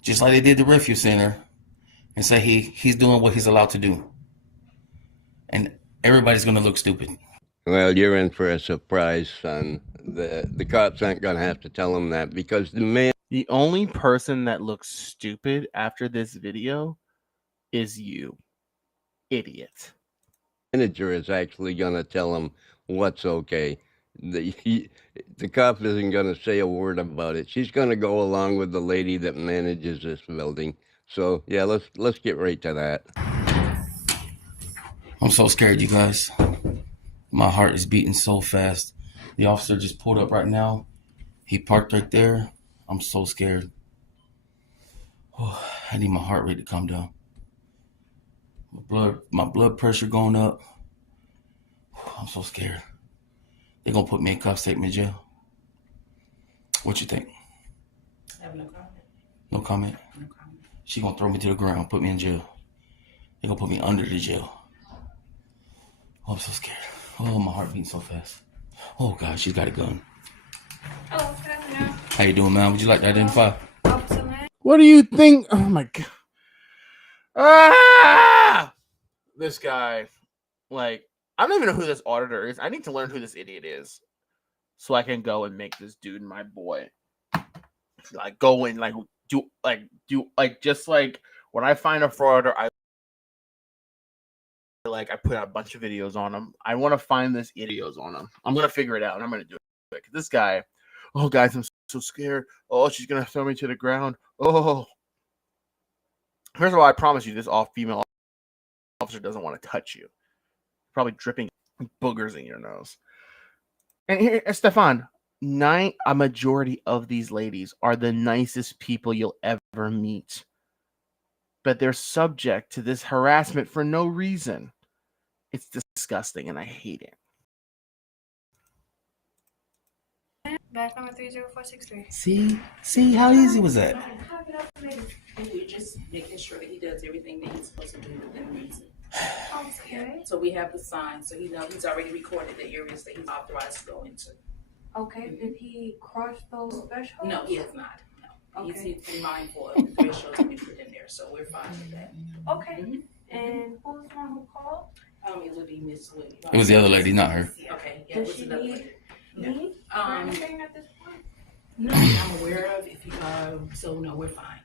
just like they did the Refuge Center, and say he's doing what he's allowed to do. And everybody's going to look stupid. Well, you're in for a surprise, son. The cops aren't going to have to tell him that because the only person that looks stupid after this video is you, idiot. Manager is actually going to tell him what's okay. The cop isn't going to say a word about it. She's going to go along with the lady that manages this building. So yeah, let's get right to that. I'm so scared, you guys. My heart is beating so fast. The officer just pulled up right now. He parked right there. I'm so scared. Oh, I need my heart rate to calm down. My blood pressure going up. I'm so scared. They're gonna put me in cuffs, take me to jail. What you think? I have no comment. No comment? No comment. She gonna throw me to the ground, put me in jail. They gonna put me under the jail. Oh, I'm so scared. Oh, my heart beating so fast. Oh God, she's got a gun. Hello, good afternoon. How you doing, man? Would you like to identify? Officer Man. What do you think? Oh my God. Ah! This guy, like, I don't even know who this auditor is. I need to learn who this idiot is so I can go and make this dude my boy. Like, go and do just like when I find a frauder, I put out a bunch of videos on him. I want to find this videos on him. I'm gonna figure it out and I'm gonna do it. This guy, oh guys, I'm so scared. Oh, she's gonna throw me to the ground. Oh. First of all, I promise you, this female officer doesn't want to touch you. Probably dripping boogers in your nose. And here, Stefan, a majority of these ladies are the nicest people you'll ever meet. But they're subject to this harassment for no reason. It's disgusting, and I hate it. Badge number 30463. See how easy was that? We're just making sure that he does everything that he's supposed to do within reason. Okay. So we have the sign, so he's already recorded the areas that he's authorized to go into. Okay. Did he cross those thresholds? No, he has not. No. Okay. He's been mindful of the thresholds that we put in there, so we're fine with that. Okay. And who's the one who called? It would be Miss Lee. It was the other lady, not her. Okay. Yeah, Does it was she another need lady. me for anything at this point? No, I'm aware of. If you so no, we're fine.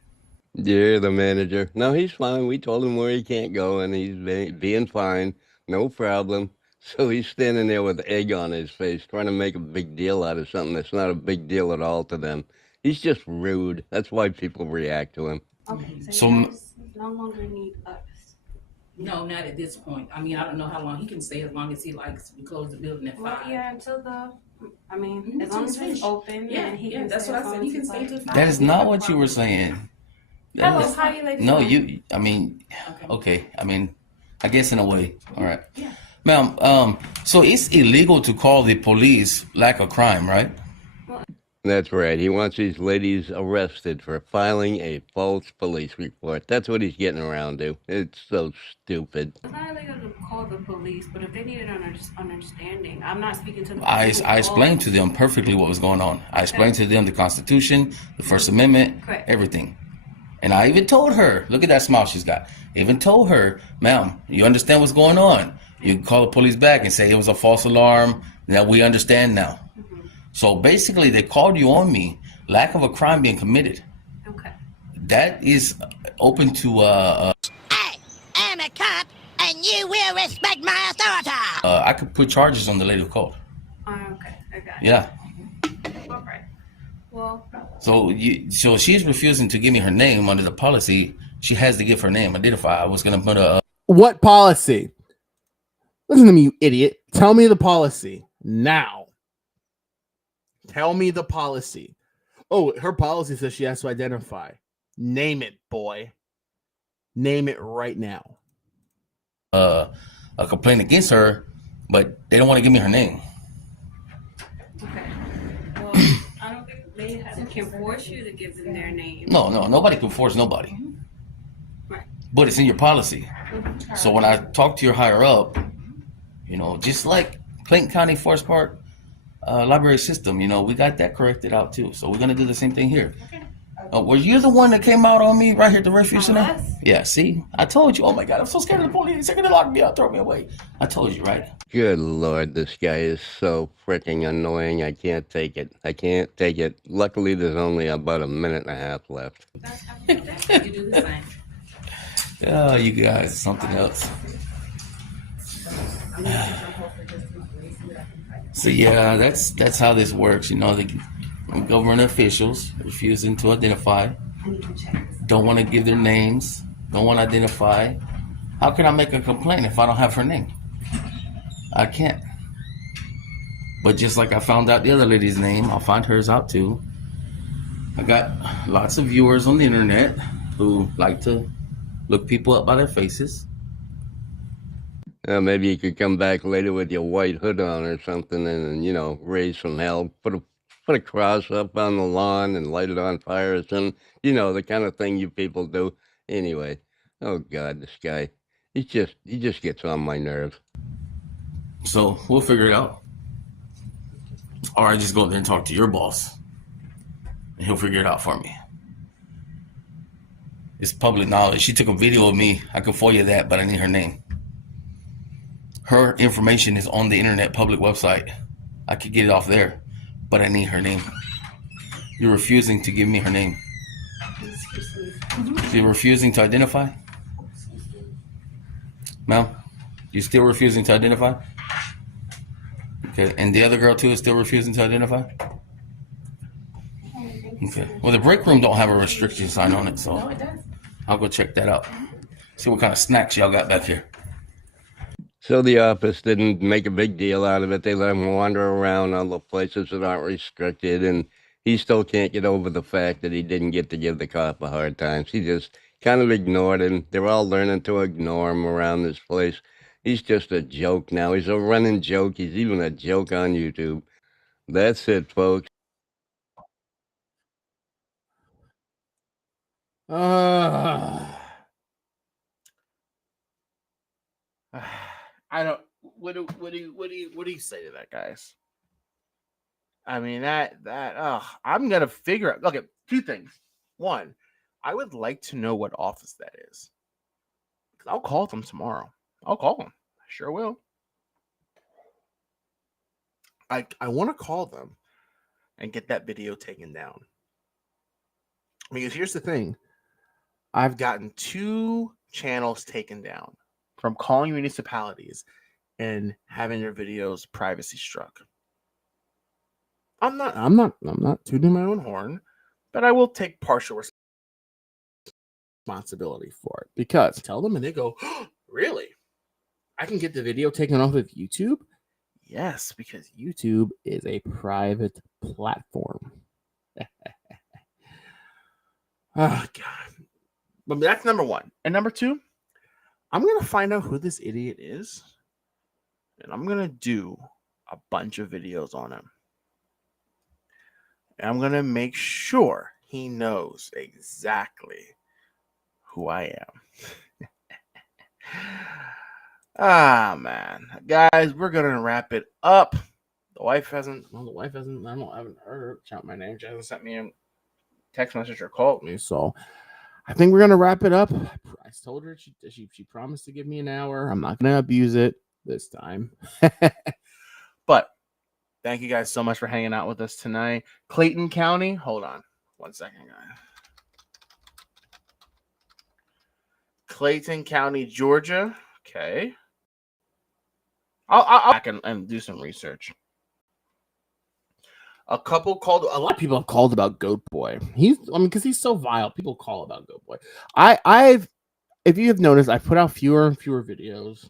You're the manager. No, he's fine. We told him where he can't go, and he's being fine. No problem. So he's standing there with egg on his face, trying to make a big deal out of something that's not a big deal at all to them. He's just rude. That's why people react to him. Okay, So you guys no longer need us. No, not at this point. I mean, I don't know how long he can stay as long as he likes. We close the building at 5. Well, yeah, until as long Until as it's finished. open. Yeah, and he yeah, can that's stay what as I said. long He as can he's stay like- till 5. That is not what you were saying. Hello, how you ladies No, doing? I mean, I guess in a way. All right. Ma'am, so it's illegal to call the police like a crime, right? That's right. He wants these ladies arrested for filing a false police report. That's what he's getting around to. It's so stupid. It's not illegal to call the police, but if they need an understanding, I'm not speaking to the I person who explained called. to them perfectly what was going on. I explained to them the Constitution, the First Amendment, Correct. everything. And I even told her, look at that smile she's got. I even told her, ma'am, you understand what's going on. You can call the police back and say it was a false alarm. Now we understand now. So basically, they called you on me, lack of a crime being committed. Okay. That is open to I'm a cop, and you will respect my authority. I could put charges on the lady who called. Okay, I got it. Yeah. All right. So she's refusing to give me her name under the policy. She has to give her name. Identify. I was gonna put a. What policy? Listen to me, you idiot. Tell me the policy now. Tell me the policy. Oh, her policy says she has to identify. Name it, boy. Name it right now. A complaint against her, but they don't want to give me her name. I don't think they can force you to give them their name. No, nobody can force nobody. Right. But it's in your policy. So when I talk to your higher up, just like Clayton County Forest Park library system, we got that corrected out too. So we're gonna do the same thing here. Were you the one that came out on me right here at the refuge center? Yeah, see? I told you. Oh my God, I'm so scared of the police. They're gonna lock me up, throw me away. I told you, right? Good Lord, this guy is so freaking annoying. I can't take it. I can't take it. Luckily, there's only about a minute and a half left. You do the same. Oh, you guys, something else. So yeah, that's how this works. The government officials refusing to identify, don't want to give their names, don't want to identify. How can I make a complaint if I don't have her name? I can't. But just like I found out the other lady's name, I'll find hers out too. I got lots of viewers on the internet who like to look people up by their faces. Maybe you could come back later with your white hood on or something and, raise some hell. Put a cross up on the lawn and light it on fire or something. The kind of thing you people do. Anyway, oh God, this guy, he just gets on my nerves. So we'll figure it out. Or I just go there and talk to your boss and he'll figure it out for me. It's public knowledge. She took a video of me. I can FOIA that, but I need her name. Her information is on the internet public website. I could get it off there, but I need her name. You're refusing to give me her name. You're refusing to identify? Mel, you still refusing to identify? Okay, and the other girl too is still refusing to identify? Okay, well the break room don't have a restriction sign on it, so I'll go check that out. See what kind of snacks y'all got back here. So the office didn't make a big deal out of it. They let him wander around all the places that aren't restricted, and he still can't get over the fact that he didn't get to give the cop a hard time. He just kind of ignored him. They're all learning to ignore him around this place. He's just a joke now. He's a running joke. He's even a joke on YouTube. That's it, folks. I don't. What do you say to that, guys? I mean I'm gonna figure out. Okay, two things. One, I would like to know what office that is. I'll call them tomorrow. I'll call them. I sure will. I want to call them and get that video taken down. Because here's the thing. I've gotten 2 channels taken down from calling municipalities and having their videos privacy struck. I'm not tooting my own horn, but I will take partial responsibility for it because I tell them and they go, oh, really? I can get the video taken off of YouTube? Yes, because YouTube is a private platform. Oh, God. But that's number 1. And number 2, I'm going to find out who this idiot is. And I'm going to do a bunch of videos on him. And I'm going to make sure he knows exactly who I am. Man. Guys, we're going to wrap it up. The wife hasn't, I haven't heard her shout my name. She hasn't sent me a text message or called me. So I think we're going to wrap it up. I told her she promised to give me an hour. I'm not going to abuse it this time. But thank you guys so much for hanging out with us tonight. Clayton County. Hold on 1 second, guys. Clayton County, Georgia. Okay. I'll back and do some research. A couple called. A lot of people have called about Goat Boy. Because he's so vile. People call about Goat Boy. If you have noticed, I've put out fewer and fewer videos.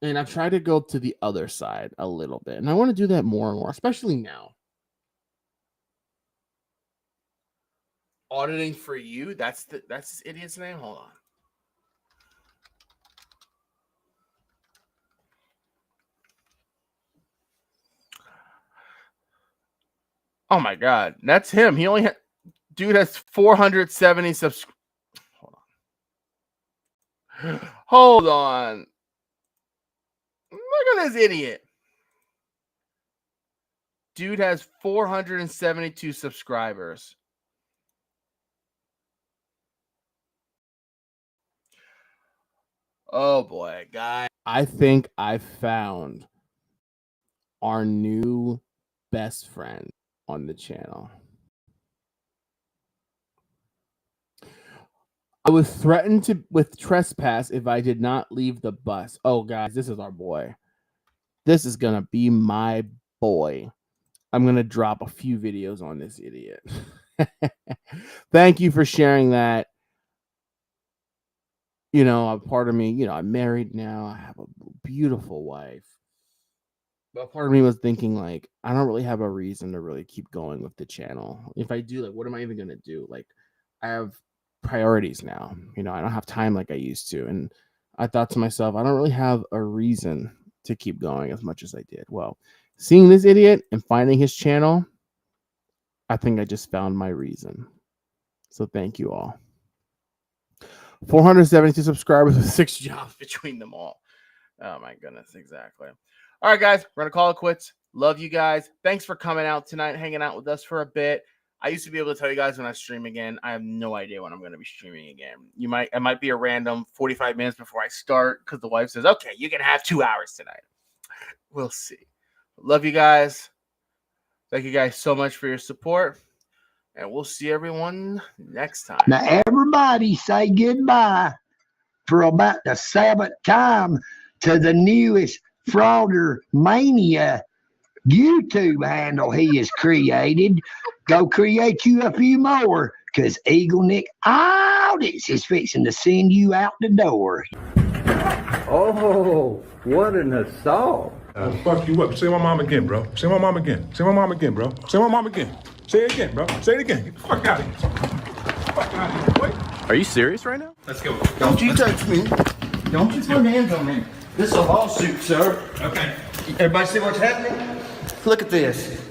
And I've tried to go to the other side a little bit. And I want to do that more and more, especially now. Auditing for you. That's this idiot's name. Hold on. Oh my God, that's him. He only dude has 470 subscribers. Hold on. Look at this idiot. Dude has 472 subscribers. Oh boy, guy. I think I found our new best friend on the channel. I was threatened with trespass if I did not leave the bus. Oh, guys, this is our boy. This is going to be my boy. I'm going to drop a few videos on this idiot. Thank you for sharing that. You know, a part of me, you know, I'm married now. I have a beautiful wife. But part of me was thinking, like, I don't really have a reason to really keep going with the channel. If I do, like, what am I even going to do? Like, I have priorities now. You know, I don't have time like I used to. And I thought to myself, I don't really have a reason to keep going as much as I did. Well, seeing this idiot and finding his channel, I think I just found my reason. So thank you all. 472 subscribers with 6 jobs between them all. Oh my goodness, exactly. All right, guys, we're gonna call it quits. Love you guys. Thanks for coming out tonight, hanging out with us for a bit. I used to be able to tell you guys when I stream again. I have no idea when I'm gonna be streaming again. It might be a random 45 minutes before I start because the wife says, okay, you can have 2 hours tonight. We'll see. Love you guys. Thank you guys so much for your support. And we'll see everyone next time. Now, everybody say goodbye for about the 7th time to the newest Frauder Mania YouTube handle he has created. Go create you a few more, because Eagle Nick Audits is fixing to send you out the door. Oh, what an assault. Fuck you up. Say my mom again, bro. Say my mom again. Say my mom again, bro. Say my mom again. Say it again, bro. Say it again. Get the fuck out of here. Fuck out of here. Wait. Are you serious right now? Let's go. Don't you touch me. Don't you put hands on me. This is a lawsuit, sir. Okay. Everybody see what's happening? Look at this.